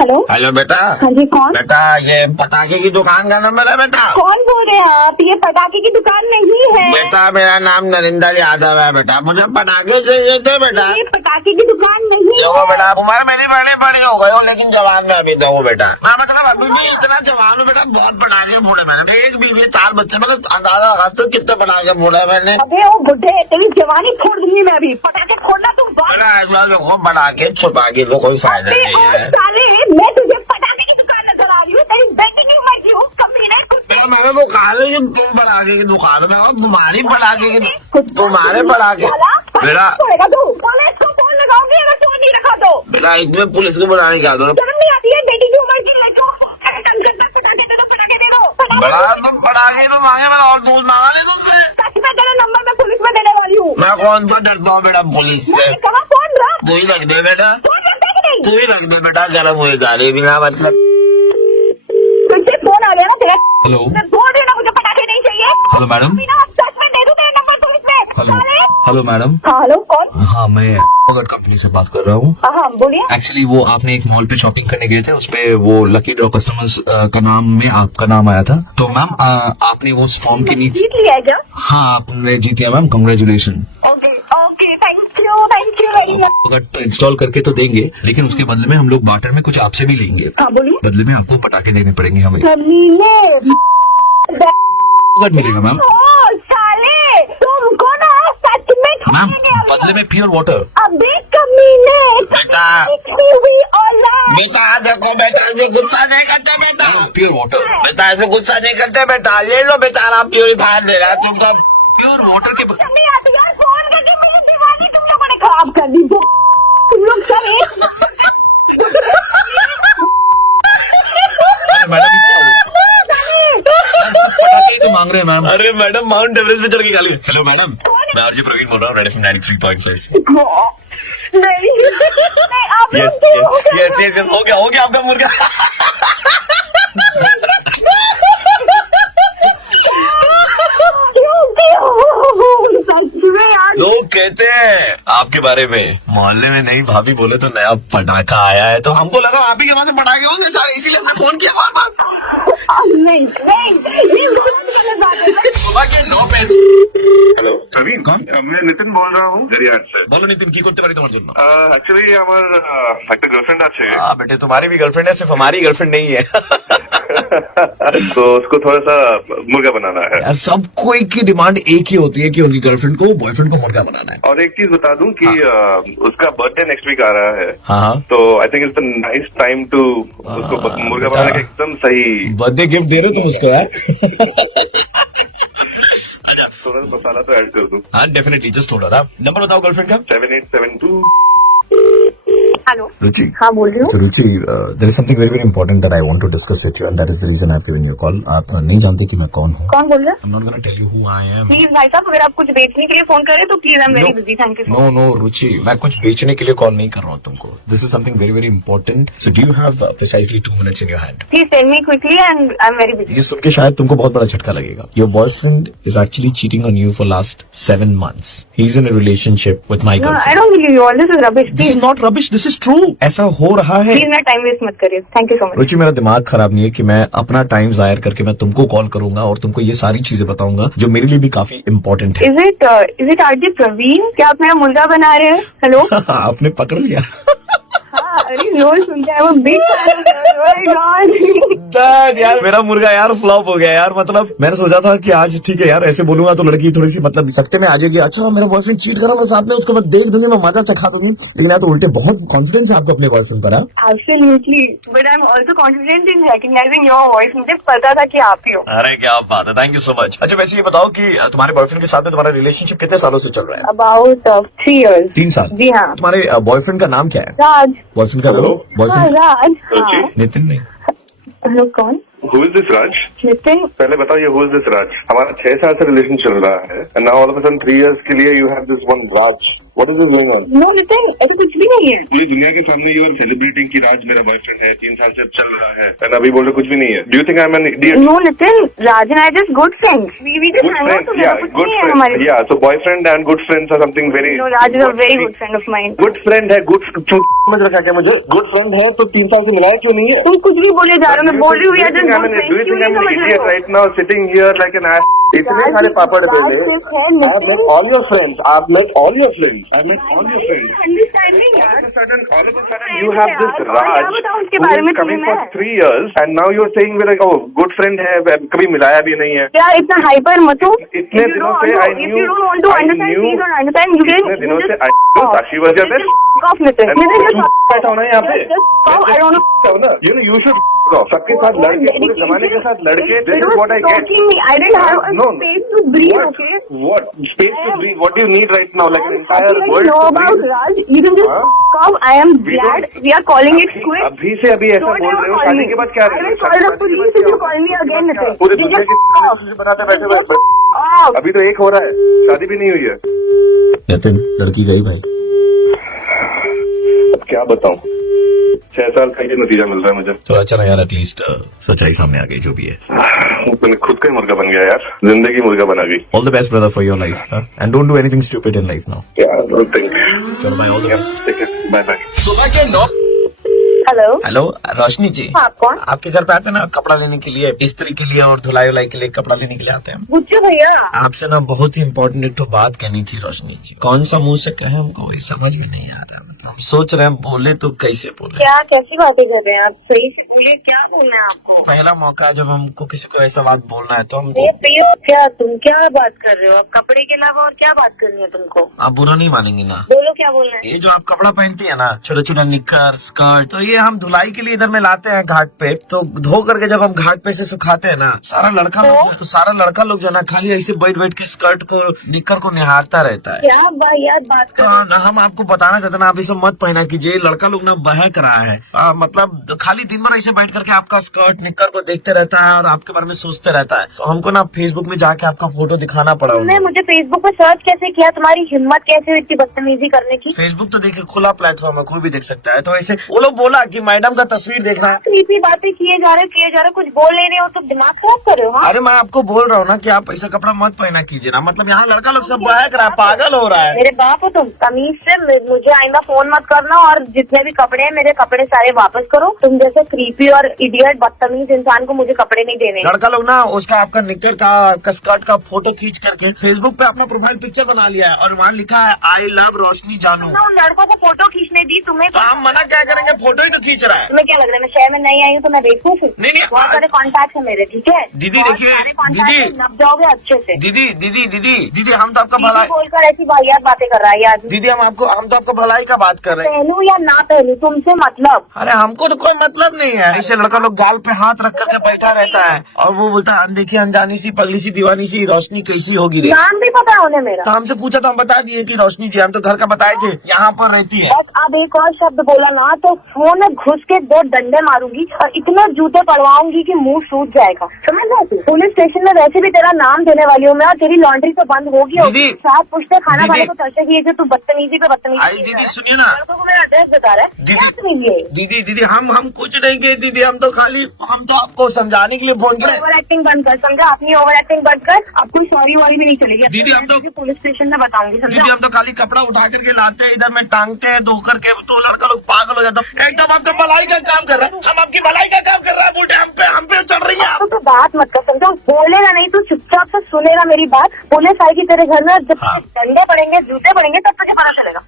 हेलो हेलो बेटा। हाँ जी, कौन? बेटा ये पटाखे की दुकान का नंबर है बेटा। कौन बोल रहे हैं आप? ये पटाखे की दुकान नहीं है। बेटा मेरा नाम नरेंद्र यादव है बेटा, मुझे पटाखे चाहिए थे बेटा। ये पटाखे की दुकान नहीं देखो है। बेटा, उम्र मेरी बड़ी हो गई हो, लेकिन जवान में अभी तक हूँ बेटा। मैं मतलब अभी भी इतना जवान हूँ बेटा, बहुत पटाखे फोड़े मैंने, एक बीवी 4 बच्चे, मतलब अंदाजा लगा तो कितने पटाखे फोड़े मैंने। अबे ओ बुढ़े, तेरी जवानी फोड़ दूंगी मैं अभी। पटाखे फोड़ना तुम बात। बेटा ऐसा देखो, पटाखे छुपा के तो कोई फायदा अबे नहीं ओ है। साले, मैं तुझे पटाखे की दुकान नजर आ रही हूँ, तेरी बेटी नहीं मर गई हूँ, कमीने कुत्ते। मैंने तो कहा है कि तुम पटाखे की दुकान में, तुम्हारी पटाखे की, तुम्हारे पटाखे बेटा। पड़ेगा तू, पुलिस को फोन लगाऊंगी अगर तू नहीं रखा तो। बेटा इसमें पुलिस को बुलाने क्या दो शर्म नहीं आती है? बेटी की उम्र की लड़कियों को पटाखे दे दो, पटाखे दे दो। बड़ा, तुम पटाखे तो मांगे, मैं और दूध मांगा ले तुमसे। सच में तेरा नंबर मैं पुलिस में देने वाली हूँ। मैं कौन सा डरता हूँ बेटा पुलिस से? मैंने कहा फोन रख। तू ही रख दे बेटा, फोन रखता कि नहीं? तू ही रख दे बेटा, गर्म हुए जा रही बिना मतलब। तुझसे फोन आ गया ना तेरा। हेलो मैं बोल रही हूँ ना, मुझे पटाखे नहीं चाहिए। Hello madam. बिना सच में दे दूँ तेरा नंबर पुलिस में। Hello hello madam. हाँ हेलो, कौन? हाँ मैं कंपनी से बात कर रहा हूँ। हाँ बोलिए। एक्चुअली वो आपने एक मॉल पे शॉपिंग करने गए थे, उसपे वो लकी ड्रॉ कस्टमर्स का नाम में आपका नाम आया था, तो मैम आपने वो फॉर्म के नीचे। जीत लिया है क्या? हाँ आपने जीत लिया ma'am, congratulation. Okay okay, thank you very much. अगर तो इंस्टॉल करके तो देंगे, लेकिन उसके बदले में हम लोग बार्टर में कुछ आपसे भी लेंगे। हाँ बोलिए। बदले में आपको पटाखे देने पड़ेंगे हमें। कमीने, अगर मिलेगा मैम। ओ साले, तुमको ना सच में मैम ठोकेंगे हम बदले में प्योर वाटर। अबे कमीने, बेटा। इतनी हुई औलाद। बेटा देखो बेटा, ऐसे गुस्सा नहीं करते बेटा। Pure water. बेटा ऐसे गुस्सा नहीं करते बेटा, ले लो बेचारा प्योरीफायर ले रहा है तुमका। प्योर वाटर के नहीं आती यार, फोन करके मेरी दिमागी तुम लोगों ने खराब कर दी। तुम लोग सब मैडम पटाखे ही तो मांग रहे हैं मैम। अरे मैडम माउंट एवरेस्ट पे चढ़ के गाली। हेलो मैडम, मैं आरजे प्रवीण बोल रहा हूँ, रेड एफएम 93.5 से। नहीं आप लोग यस क्यों? यस यस यस, हो गया आपका मुर्गा। क्यों सच में यार? लोग कहते हैं आपके बारे में, मोहल्ले में नई भाभी बोले तो नया पटाखा आया है, तो हमको लगा आप ही के वहां से पटाखे होंगे सारे, इसीलिए हमने फोन किया बार बार। नहीं ये बहुत गलत बात है। सुबह के 9 पे। হ্যালো प्रवीण कौन? আমি নিতিন বল রা হুম গড়িয়াহাট से बोलो नितिन की करते पारी तुम्हारे जन्म। অ্যাকচুয়ালি আমার একটা গার্লফ্রেন্ড আছে हाँ बेटे तुम्हारी भी गर्लफ्रेंड है, सिर्फ हमारी गर्लफ्रेंड नहीं है। तो उसको थोड़ा सा मुर्गा बनाना है। यार सबको एक की डिमांड एक ही होती है कि उनकी गर्लफ्रेंड को बॉयफ्रेंड को मुर्गा बनाना है। और एक चीज बता दूं कि उसका बर्थडे नेक्स्ट वीक आ रहा है, हाँ तो I think it's the nice time to उसको मुर्गा बनाने का एकदम सही बर्थडे गिफ्ट दे रहे हो तुम उसको यार। थोड़ा सा मसाला तो ऐड कर दूं। हाँ डेफिनेटली, जस्ट थोड़ा ना। नंबर बताओ गर्लफ्रेंड का। 7872। हेलो, रुचि। हाँ बोल रही हूँ। So Ruchi, there is something very very important that I want to discuss with you, and that is the reason I've given you a call. आप नहीं जानते कि मैं कौन हूँ। कौन बोल रहे हैं? I'm not gonna tell you who I am. Please भाई साहब, अगर आप कुछ बेचने के लिए फोन कर रहे हैं तो please I am very busy, thank you. No, रुचि, मैं कुछ बेचने के लिए कॉल नहीं कर रहा हूँ तुमको। This is something very very important. So do you have precisely 2 minutes in your hand? Please tell me quickly and I am very busy. ये सुन के शायद तुमको बहुत बड़ा झटका लगेगा। Your boyfriend is actually cheating on you for last 7 months. He's in a relationship with my I girlfriend. Don't believe you all, this is rubbish. This is not rubbish. This is true. ऐसा हो रहा है। Please मेरा time waste मत करिए, thank you so much. रुचि मेरा दिमाग खराब नहीं है कि मैं अपना टाइम जाया करके मैं तुमको कॉल करूंगा और तुमको ये सारी चीजें बताऊंगा जो मेरे लिए भी काफी इम्पोर्टेंट है। Is it RJ Praveen? क्या आप मेरा मुर्गा बना रहे हैं? हेलो। आपने पकड़ लिया। हाँ, अरे रोज सुनते हैं वो बिग गॉड। यार मेरा मुर्गा यार फ्लॉप हो गया यार, मतलब मैंने सोचा था कि आज ठीक है यार, ऐसे बोलूंगा तो लड़की थोड़ी सी मतलब सकते में आ जाएगी, अच्छा मेरा बॉयफ्रेंड चीट करा, मैं साथ में उसको मैं देख दूंगी, मैं मजा चखा दूंगी। लेकिन यार तो उल्टे बहुत कॉन्फिडेंस है आपको अपने बॉयफ्रेंड पर। Absolutely, but I'm also confident in recognizing your voice. मुझे पता था कि आप ही हो। अरे क्या बात है, थैंक यू सो मच। अच्छा वैसे ये बताओ कि तुम्हारे बॉयफ्रेंड के साथ में तुम्हारा रिलेशनशिप कितने सालों से चल रहा है? About 3 years. 3 साल। जी हाँ। तुम्हारे बॉयफ्रेंड का नाम क्या है? राज। बॉयफ्रेंड का नाम? हाँ बॉयफ्रेंड राज। हाँ। नितिन नहीं। हेलो कौन? Who is this Raj? Nitin पहले बताओ ये who is this Raj? हमारा 6 साल से रिलेशन चल रहा है and now all of a sudden 3 years के लिए you have this one Raj. What is going on? No Nitin ऐसा कुछ भी नहीं है। पूरी दुनिया के सामने यू आर सेलिब्रेटिंग कि राज मेरा बॉयफ्रेंड है, 3 साल से चल रहा है and अभी बोल रहे कुछ भी नहीं है। Do you think I'm an idiot? No Nitin, Raj and I just good friends. We just Good hang out friends, together, yeah, कुछ good नहीं है friends. हमारे। Yeah, so boyfriend and good friends are something very. No, Raj is a very good friend of mine. Good friend है, good समझ रखा क्या मुझे? Good friend है तो 3 साल से मिलाया क्यों नहीं है? तुम कुछ भी बोले जा रहे हो, मैं बोल रही हूँ यार just good Do you friends, क्यों think I'm नहीं an समझ रहे idiot हो? right now sitting here like an ass? इतने राज- सारे पापड़ राज बेले। सिर्फ है, I've Nitin. met all your friends. I've met all your friends. I've met all your friends. Understanding यार। All of a sudden, you have this और क्या Raj बताऊं उसके who बारे is में coming तुम्हें for मैं? 3 years, and now you're saying we're like, oh, good friend है, कभी मिलाया भी नहीं है। यार इतना हाइपर मत हो। इतने दिनों से I If knew- you don't want to I understand, knew- please don't understand. You इतने दिनों can से just I knew Sashi was your best. off Nitin. And Nitin तुम just कैसा होना है यहाँ पे? I don't know. You know, you should सबके साथ लड़के, पूरे जमाने के साथ लड़के, this is what I get. I didn't have a No. space to breathe, What? okay? What? Space to breathe? What do you need right now? Like an I'm entire happy that world you know to about breathe? Raj. You can just Huh? come. I am We glad. don't- We are calling it quits. अभी से अभी ऐसा Don't बोल ever रहे हो, call शादी me. के बाद क्या I will call the police if you call me again, Nitin. पूरे You दुनिया just के off. चीज़ बनाते बैठे हुए बस। Off. अभी तो एक हो रहा है, शादी भी नहीं हुई है। नितिन, लड़की गई भाई। अब क्या बताऊं, 6 साल का ये नतीजा मिल रहा है मुझे। तो अच्छा ना यार, एटलीस्ट सच्चाई सामने आ गई जो भी है। मैंने खुद का ही मुर्गा बन गया यार, जिंदगी मुर्गा बना गई। All the best brother for your life and don't do anything stupid in life now. चलो भाई, all the best. Bye bye. सुबह के 9 हेलो। हेलो रोशनी जी, आप कौन? आपके घर पे आते हैं ना कपड़ा लेने के लिए, इस्त्री के लिए और धुलाई उलाई के लिए कपड़ा लेने के लिए आते हैं हम। पूछो भैया। आपसे ना बहुत ही इम्पोर्टेंट एक तो बात कहनी थी रोशनी जी। कौन सा मुंह से कहे हमको वही समझ में नहीं आ रहा। मतलब हम सोच रहे हैं बोले तो कैसे बोले। क्या कैसी बातें कर रहे हैं आप? सही से बोलिए, क्या बोलना है आपको? पहला मौका है जब हमको किसी को ऐसा बात बोलना है तो हमको। ये प्रिय, क्या तुम क्या बात कर रहे हो? अब कपड़े के अलावा और क्या बात करनी है तुमको? आप बुरा नहीं मानेंगी ना। बोलो क्या बोलना है? ये जो आप कपड़ा पहनती है ना, छोटा छोटा निक्कर स्कर्ट, तो ये हम धुलाई के लिए इधर में लाते हैं घाट पे। तो धो करके जब हम घाट पे से सुखाते हैं ना, सारा लड़का लोग तो सारा लड़का लोग जो है ना खाली ऐसे बैठ बैठ के स्कर्ट को निक्कर को निहारता रहता है। क्या यार बात कर तो ना हम आपको बताना चाहते हैं ना, आप इसे मत पहना कीजिए। लड़का लोग ना बहक रहा है। मतलब खाली दिन भर ऐसे बैठ करके आपका स्कर्ट निक्कर को देखते रहता है और आपके बारे में सोचते रहता है। तो हमको ना फेसबुक में जाके आपका फोटो दिखाना पड़ा तुमने उनको। मुझे फेसबुक पे सर्च कैसे किया? तुम्हारी हिम्मत कैसे हुई इतनी बदतमीजी करने की? फेसबुक तो देखिए खुला प्लेटफॉर्म है, कोई भी देख सकता है। तो ऐसे वो लोग बोला कि मैडम का तस्वीर देखना है। इतनी बातें किए जा रहे कुछ बोल नहीं रहे हो तो दिमाग खराब कर रहे हो? हाँ? अरे मैं आपको बोल रहा हूँ ना कि आप ऐसा कपड़ा मत पहना कीजिए ना। मतलब यहाँ लड़का लोग सब बहक रहा है, पागल हो रहा है। मेरे बाप हो तुम। तमीज से मुझे आइंदा फोन मत करना, और जितने भी कपड़े हैं मेरे कपड़े सारे वापस करो। तुम जैसे क्रीपी और इडियट बदतमीज इंसान को मुझे कपड़े नहीं देने। लड़का लोग ना उसका आपका निक्कर का स्कर्ट का फोटो खींच करके फेसबुक पे अपना प्रोफाइल पिक्चर बना लिया है और वहाँ लिखा है आई लव रोशनी जानू। मैं उन लड़कों को फोटो खींचने दी तुम्हें? तो हम मना क्या करेंगे, फोटो ही तो खींच रहा है। तुम्हें क्या लग रहा है मैं शहर में नहीं आई हूँ तो मैं देखूँ? नहीं, नहीं, बहुत सारे कॉन्टैक्ट है मेरे, ठीक है? दीदी बहुत देखिए, सारे contacts दीदी। हैं, नप जाओगे अच्छे से। दीदी दीदी दीदी दीदी हम तो आपका दीदी भलाई, बोलकर ऐसी वाहियात बातें कर रहा है ये आदमी। दीदी हम तो आपको भलाई का बात कर रहे हैं। पहनूं या ना पहनूं तुमसे मतलब? अरे हमको तो कोई मतलब नहीं है। ऐसे लड़का लोग गाल पे हाथ रख करके बैठा रहता है और वो बोलता है अनदेखी अनजानी सी पगली सी दीवानी सी रोशनी कैसी होगी रे। नाम भी पता है उन्हें मेरा। तो हमसे पूछा तो हम बता दिए कि रोशनी जी, हम तो घर का बताए थे, यहाँ पर रहती है। बस अब एक और शब्द बोला ना तो फोन में घुस के 2 डंडे मारूंगी और इतने जूते पड़वाऊंगी कि मुंह सूज जाएगा, समझ रहे तू? पुलिस स्टेशन में वैसे भी तेरा नाम देने वाली हूँ मैं, और तेरी लॉन्ड्री तो बंद होगी। दीदी, साथ पूछते खाना दीदी, खाने को तर्शे किए थे, तू बदतमीजी पे बदतमीजी आई किए दीदी जा रहा है। सुनिए ना। लड़कों को मेरा एड्रेस बता रहा है। क्या तमीज़ है? दीदी दीदी हम कुछ नहीं किए दीदी, हम तो आपको समझाने के लिए फोन करे। ओवर एक्टिंग बंद कर, समझा? अपनी ओवर एक्टिंग बंद कर। अब कोई सॉरी वॉरी भी नहीं चलेगी। दीदी, हम तो पुलिस स्टेशन में बताऊंगी, दीदी समझा? हम तो खाली कपड़ा उठा करके लाते हैं, इधर में टांगते हैं धो करके, तो लड़का लोग पागल हो जाता है। एकदम आपका भलाई का काम कर रहा है, हम आपकी भलाई का काम कर रहा है, उल्टे हम पे चढ़ रही है आप। तो बात मत कर, समझा? बोलेगा नहीं तो चुपचाप से सुनेगा मेरी बात। पुलिस आएगी तेरे घर में, जब डंडे पड़ेंगे जूते पड़ेंगे तब तुझे पता चलेगा।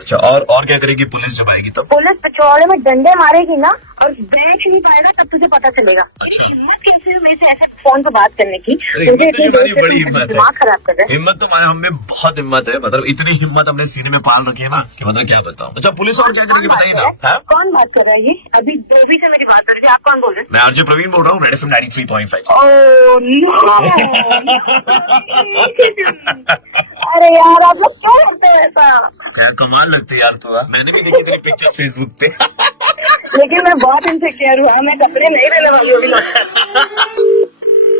अच्छा, और क्या करेगी पुलिस जब आएगी तब? पुलिस पिछवाड़े में डंडे मारेगी ना और बैठ नहीं पाएगा तब तुझे पता चलेगा। अच्छा। हिम्मत कैसे हुई मेरे से ऐसे फोन पे बात करने की? हिम्मत मुझे तो तुम्हारी बड़ी हिम्मत है। दिमाग खराब कर रहे हैं। हिम्मत तो हमें बहुत हिम्मत है, मतलब इतनी हिम्मत हमने सीने में पाल रखी है ना कि मतलब क्या बताऊं। अच्छा पुलिस और क्या करेगी बताइए ना। हाँ? कौन बात कर रहा है ये? अभी देवी से मेरी बात कर रही है, आप कौन बोल रहे हैं? मैं आरजे प्रवीण बोल रहा हूँ, रेड एफएम 93.5। ओह नो अरे यार आप लोग क्यों करते हो ऐसा? क्या कमाल लगती है यार तू। मैंने भी देखी तेरी पिक्चर्स फेसबुक पे। लेकिन मैं बहुत इनसिक्योर हुआ, मैं कपड़े नहीं लेने वाली हूँ।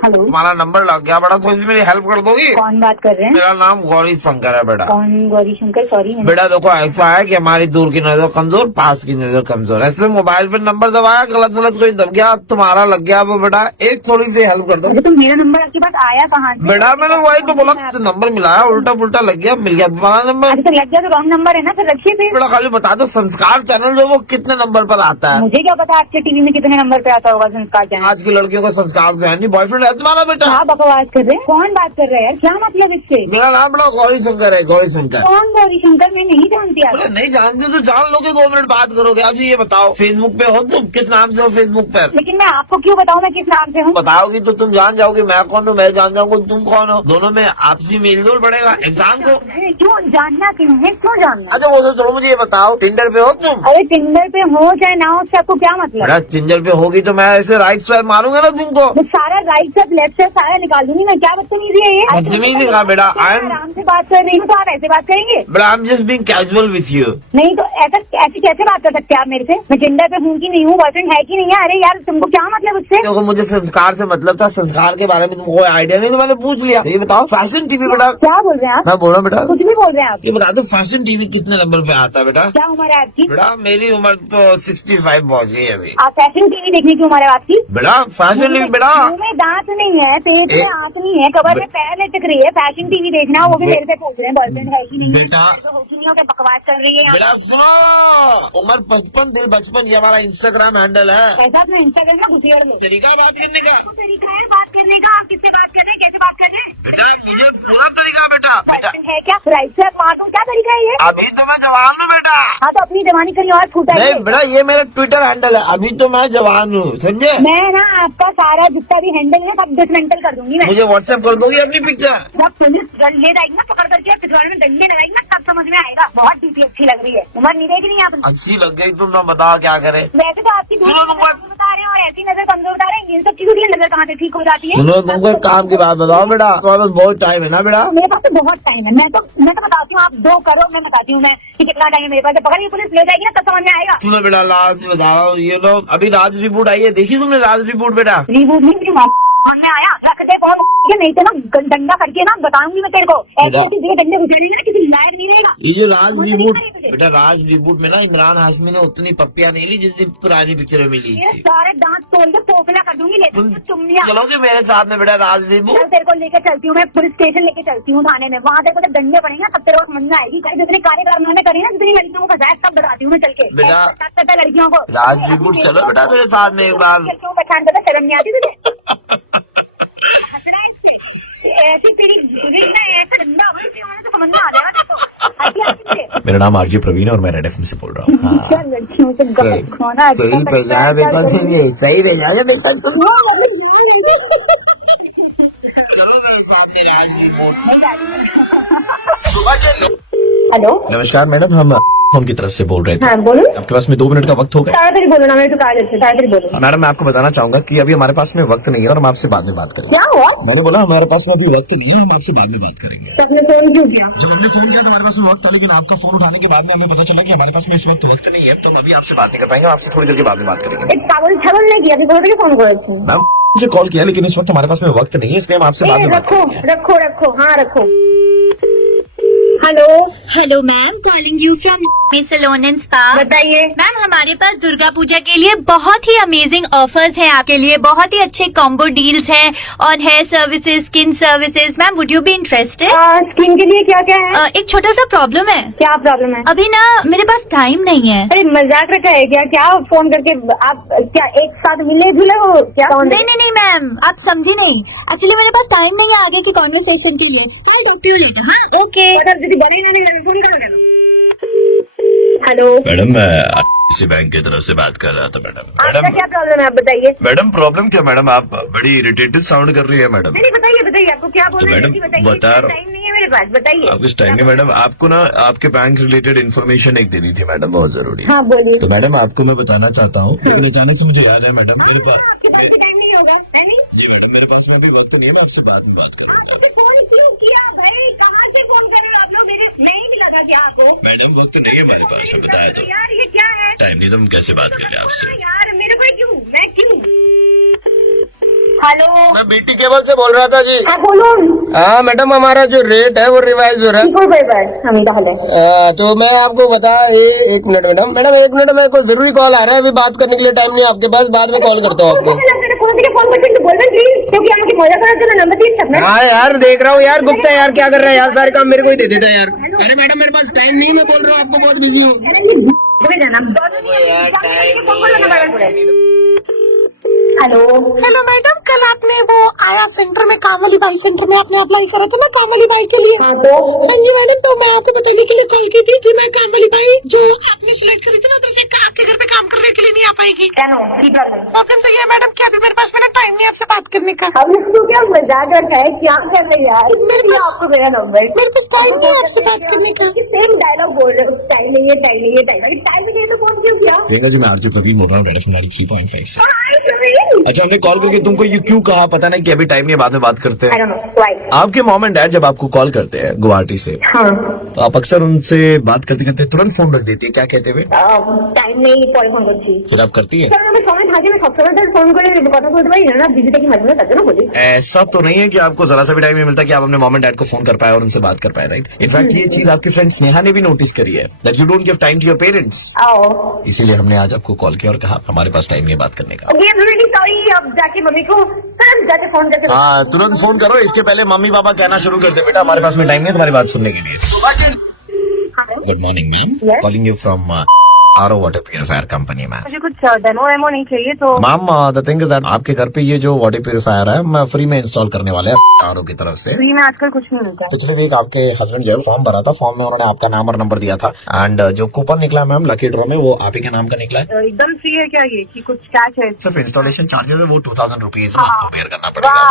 हेलो, तुम्हारा नंबर लग गया बेटा, थोड़ी सी मेरी हेल्प कर दोगी? कौन बात कर रहे हैं? मेरा नाम गौरी शंकर है बेटा। कौन गौरी शंकर? सॉरी बेटा देखो ऐसा है कि हमारी दूर की नजर कमजोर, पास की नजर कमजोर। ऐसे मोबाइल पे नंबर दबाया, गलत गलत कोई दब गया, तुम्हारा लग गया वो बेटा, एक थोड़ी सी हेल्प कर दो अरे तो मेरा नंबर आपके पास आया कहाँ से? बेटा। मैंने वही तो बोला, नंबर मिलाया, उल्टा पुल्टा लग गया, मिल गया तुम्हारा नंबर। अरे तो लग गया तो रॉन्ग नंबर है ना, फिर रखिए फिर। बेटा खाली बता दो संस्कार चैनल जो वो कितने नंबर पर आता है? मुझे क्या पता आपके टीवी में कितने नंबर पे आता होगा संस्कार चैनल। आज की लड़कियों को संस्कार से है नहीं। बॉयफ्रेंड है तुम्हारा बेटा? क्या बकवास कर रहे हैं? कौन बात कर रहा है यार? क्या मतलब इससे? मेरा नाम बेटा गौरी शंकर है, गौरी शंकर। कौन गौरी शंकर? मैं नहीं जानती बोले आप। नहीं जानते तो जान लोगे, 2 मिनट बात करोगे। आज ये बताओ फेसबुक पे हो तुम? किस नाम से हो फेसबुक पर? लेकिन मैं आपको क्यों बताऊँ मैं किस नाम से हूँ? बताओगी तो तुम जान जाओगे मैं कौन हूँ, मैं जान जाऊंगा तुम कौन हो। दोनों में आपसी मेल जोल बढ़ेगा एग्जाम को। अरे क्यों जानना, क्यों है, क्यों जानना? अच्छा वो तो चलो मुझे ये बताओ, टिंडर पे हो तुम? अरे टिंडर पे हो चाहे ना हो, उससे आपको क्या मतलब? बेटा टिंडर पे होगी तो मैं ऐसे राइट स्वाइप मारूंगा ना तुमको। मैं सारा राइट से लेफ्ट से सारा निकाल दूंगी मैं। क्या बदतमीजी है ये? बदतमीजी कहा बेटा? I am- आराम से बात कर रही हूँ तो आप ऐसे बात करेंगे? बेटा आई am just being casual with you. नहीं तो ऐसे कैसे बात कर सकते हैं आप मेरे से? मैं टिंडर पे हूँ कि नहीं हूँ, बॉयफ्रेंड है कि नहीं है? अरे यार तुमको क्या मतलब उससे? देखो मुझे संस्कार से मतलब था, संस्कार के बारे में तुमको कोई आइडिया नहीं तो मैंने पूछ लिया। ये बताओ फैशन टीवी बेटा। क्या बोल रहे हैं आप? मैं बोल रहा हूँ बेटा, कुछ भी बोल रहे हैं आप। ये बता दो फैशन टीवी कितने नंबर पे आता है बेटा? क्या उम्र है आपकी? बेटा मेरी उम्र तो 65 पहुंच गई है अभी। आप फैशन टीवी देखने की उम्र है आपकी? बेटा फैशन टीवी बेटा। मुंह में दांत नहीं है, पेट में आंख नहीं है, कबर में पैर लटक रही है, फैशन टीवी देखना वो भी मेरे से पूछ रहे हैं बॉयफ्रेंड है कि नहीं है? बेटा। तो हो कि नहीं हो, क्या बकवास कर रही है? बेटा सुनो, उम्र 55 दिल 55, ये हमारा इंस्टाग्राम हैंडल है। ऐसा अपने इंस्टाग्राम में घुसेड़ ले। तरीका बात करने का तो तरीका है बात करने का। आप किससे बात कर रहे हैं, कैसे बात कर रहे हैं? बेटा, मुझे पूरा तरीका बेटा। बेटा बॉयफ्रेंड है क्या? राइट से मार दूं? क्या तरीका है ये? अभी तो मैं जवान हूँ बेटा। हाँ तो अपनी जवानी कहीं और फूटा है। नहीं बेटा ये मेरा ट्विटर हैंडल है, अभी तो मैं जवान हूँ समझे। मैं ना आपका सारा जितना भी हैंडल है सब डिसमेंटल कर दूंगी मैं। मुझे व्हाट्सएप कर दोगी अपनी पिक्चर? जब पुलिस ले जाएगी ना पकड़ करके पिछवाड़े में डंडे लगाएगी ना तब समझ में आएगा। बहुत डीपी अच्छी लग रही है। उम्र नहीं देख रही आपने? अच्छी लग गई तुम ना, बताओ क्या करे। वैसे तो आपकी सुनो तुमको- बता रहे हैं और ऐसी नजर कमजोर बता रहे हैं। इन सब चीजों की नजर कहाँ से ठीक हो जाती है? सुनो तुमको एक काम की बात बताओ बेटा, तुम्हारे पास बहुत टाइम है ना बेटा? मेरे पास तो बहुत टाइम है। मैं तो बताती हूँ, आप 2 करो, मैं बताती हूँ मैं कि कितना टाइम है मेरे पास। जब पकड़ के पुलिस ले जाएगी ना तब समझ में आएगा। सुनो बेटा लास्ट बता रहा हूँ, ये लोग अभी राज रिपोर्ट आई है, देखी तुमने राज रिपोर्ट बेटा? रिबूट नहीं मेरी समझ में आया। रख दे फोन, नहीं तो ना डंडा करके ना बताऊंगी मैं तेरे को। ऐसे बेटा। ऐसी जगह डंडे घुसेड़ेंगे ना किसी लायक नहीं रहेगा। ये जो राज मुझे रिबूट नहीं पता ये बेटा, राज रिबूट में ना इमरान हाशमी ने उतनी पप्पियां नहीं ली जितनी पुरानी पिक्चर में मिली ये थी। सारे दांत तोड़ के पोपला कर दूंगी। तुम लेकिन चुम्बिया चलोगे मेरे साथ में बेटा राज रिबूट? चल तेरे को लेके चलती हूँ मैं, पुलिस स्टेशन लेके चलती हूँ थाने में। वहाँ तेरे को जब डंडे पड़ेंगे ना तब तेरे को समझ में आएगी। जितने कार्यक्रम मैंने करे ना, जितनी लड़कियों को फंसाया सब बताती हूँ मैं चल के। बेटा। पता लड़कियों को राज रिबूट चलो बेटा मेरे साथ में एक बार। क्यों पहचान पता शर्म नहीं आती तुझे? ऐसी तेरी ना ऐसा डंडा हो तो समझ में आ जाएगा तेरे को। आती है मेरा नाम आरजे प्रवीण है और मैं रेड एफएम से बोल रहा हूँ। हाँ। क्या लड़कियों से गलत खोना। सही भेजा है बेटा, सही भेजा है बेटा तुम। हेलो नमस्कार मैडम, हम फोन की तरफ से बोल रहे थे। हाँ बोलो। आपके पास में 2 मिनट का वक्त होगा? ताड़ाताड़ी बोलो ना, मेरे तो कार्य से ताड़ाताड़ी बोलो। मैडम मैं आपको बताना चाहूंगा कि अभी हमारे पास में वक्त नहीं है और हम आपसे बाद में बात करेंगे। क्या हुआ? मैंने बोला हमारे पास में अभी वक्त नहीं है, हम आपसे बाद में बात करेंगे। तो अपने फोन क्यों किया? जब हमने फोन किया तो हमारे पास में वक्त था, लेकिन आपका फोन उठाने के बाद में हमें पता चला कि हमारे पास में इस वक्त वक्त नहीं है, तो हम अभी आपसे बात नहीं कर पाएंगे, आपसे थोड़ी देर के बाद में बात करेंगे। एक पागल छगल नहीं किया फिर फोन करो। मैम मुझे कॉल किया लेकिन इस वक्त हमारे पास में वक्त नहीं है, इसलिए हम आपसे बाद में बात रखो करेंगे। रखो रखो, हाँ रखो। Hello hello ma'am, calling you from salon and spa. बताइए। मैम हमारे पास दुर्गा पूजा के लिए बहुत ही अमेजिंग ऑफर्स हैं आपके लिए, बहुत ही अच्छे कॉम्बो डील्स हैं on hair services, skin services. Ma'am would you be interested? Skin के लिए क्या क्या है? एक छोटा सा प्रॉब्लम है। क्या प्रॉब्लम है? अभी ना मेरे पास टाइम नहीं है। अरे मजाक रखा है क्या? क्या फोन करके आप क्या एक साथ मिले जुले हो क्या? नहीं नहीं नहीं मैम, आप समझी नहीं। एक्चुअली मेरे पास टाइम नहीं है आगे की कॉन्वर्सेशन के लिए। I talk to you later. हाँ ओके। हेलो मैडम मैं इसी बैंक की तरफ से बात कर रहा था। आपका क्या प्रॉब्लम है आप बताइए। मैडम प्रॉब्लम क्या मैडम, आप बड़ी इरिटेटेड साउंड कर रही है मैडम। नहीं बताइए बताइए आपको क्या बोलना है? मैडम, बताइए। बता रहा हूँ। टाइम नहीं है मेरे पास, बताइए। आपको इस टाइम में मैडम आपको ना आपके बैंक रिलेटेड इन्फॉर्मेशन एक देनी थी मैडम, बहुत जरूरी। हाँ बोलिए। तो मैडम आपको मैं बताना चाहता हूँ, लेकिन अचानक से मुझे याद है मैडम मेरे पास आपके पास टाइम नहीं होगा? जी मैडम मेरे पास में भी वक्त तो नहीं है आपसे बात ही बात करने आपने फोन क्यों किया भाई? कहाँ से फोन कर रहे हो आप लोग? मेरे नहीं मिला था क्या आपको? मैडम वक्त नहीं है हमारे पास में, बताया तो यार ये क्या है? टाइम नहीं तो हम कैसे बात कर ले आपसे। यार मेरे को क्यों? मैं क्यों? हेलो मैं बीटी केबल से बोल रहा था जी। हाँ बोलो। हाँ मैडम, हमारा जो रेट है वो रिवाइज हो रहा है। हमें তাহলে तो मैं आपको बता एक मिनट मैडम, एक मिनट, मेरे को जरूरी कॉल आ रहा है, अभी बात करने के लिए टाइम नहीं है आपके पास, बाद में कॉल करता हूँ आपको। কোন দিকে ফোন করছেন একটু বলবেন প্লিজ, क्योंकि আমাকে মজা করার জন্য নাম্বার দিয়েছেন আপনারা। हाँ यार देख रहा हूँ यार, गुप्ता यार क्या कर रहा है यार, सारे काम मेरे को ही दे देता है यार। अरे मैडम मेरे पास टाइम नहीं है, मैं बोल रहा हूँ आपको बहुत बिजी हूँ। ঘুরে যান हेलो हेलो मैडम, कल आपने वो आया सेंटर में, कामली बाई सेंटर में आपने अप्लाई करा था ना कामली बाई के लिए। हाँ तो हाँ जी मैडम, तो मैं आपको बताने के लिए कॉल की थी कि मैं कामली बाई जो आपने सिलेक्ट करी थी ना, उधर से आपके घर पे काम करने के लिए नहीं आ पाएगी। কেন কি प्रॉब्लम? प्रॉब्लम तो ये है मैडम कि अभी मेरे पास में ना टाइम नहीं है आपसे बात करने का। अब इसको क्या मजाक रखा है? क्या कर रहे हैं यार? मेरे आपको मेरा नंबर मेरे पास टाइम नहीं है आपसे बात करने का। सेम डायलॉग बोल रहे हो, टाइम नहीं है, टाइम नहीं है, टाइम नहीं है तो फोन क्यों किया? प्रियंका जी, मैं आरजे प्रवीण बोल रहा हूँ रेड एफएम 93.5 से। हाय प्रवीण। अच्छा, हमने कॉल करके तुमको ये क्यों कहा पता नहीं कि अभी टाइम नहीं है, बाद में बात करते I हैं। don't know why। आपके मॉम एंड डैड जब आपको कॉल करते हैं गुवाहाटी से, हाँ तो आप अक्सर उनसे बात करते करते तुरंत फोन रख देती है, क्या कहते हुए? टाइम नहीं, পরে ফোন করছি। फिर आप करती है? কারণ আমি সময় থাকি, আমি সবসময় ধরে ফোন করে কথা বলতে পারি না, বিজি থাকি মাঝে মাঝে, তার জন্য বলি। ऐसा तो नहीं है कि आपको जरा सा भी टाइम नहीं मिलता कि आप अपने मॉम एंड डैड को फोन कर पाए और उनसे बात कर पाए, राइट? इनफैक्ट ये चीज आपकी फ्रेंड स्नेहा ने भी नोटिस करी है, that you don't give time to your parents. आओ इसीलिए हमने आज आपको कॉल किया और कहा हमारे पास टाइम नहीं है बात करने का। Okay, I am really sorry. अब जाके मम्मी को तुरंत जाके फोन करके हाँ, तुरंत फोन करो, इसके पहले मम्मी पापा कहना शुरू कर दे बेटा हमारे पास में टाइम नहीं है तुम्हारी बात सुनने के लिए। Good morning ma'am, Yes? Calling you from RO water purifier company ma'am. मुझे कुछ डेमो वेमो नहीं चाहिए तो ma'am the thing is that आपके घर पे ये जो वाटर प्यूरिफायर है हम फ्री में इंस्टॉल करने वाले हैं आरओ की तरफ से। फ्री में आजकल कुछ नहीं मिलता है। पिछले वीक आपके हस्बैंड जो है फॉर्म भरा था, फॉर्म में उन्होंने आपका नाम और नंबर दिया था एंड जो कूपन निकला मैम लकी ड्रॉ में वो आप ही के नाम का निकला है। एकदम फ्री है क्या ये कि कुछ कैच है? सिर्फ इंस्टॉलेशन चार्जेस है वो 2000 रुपीज आपको बेयर करना पड़ेगा।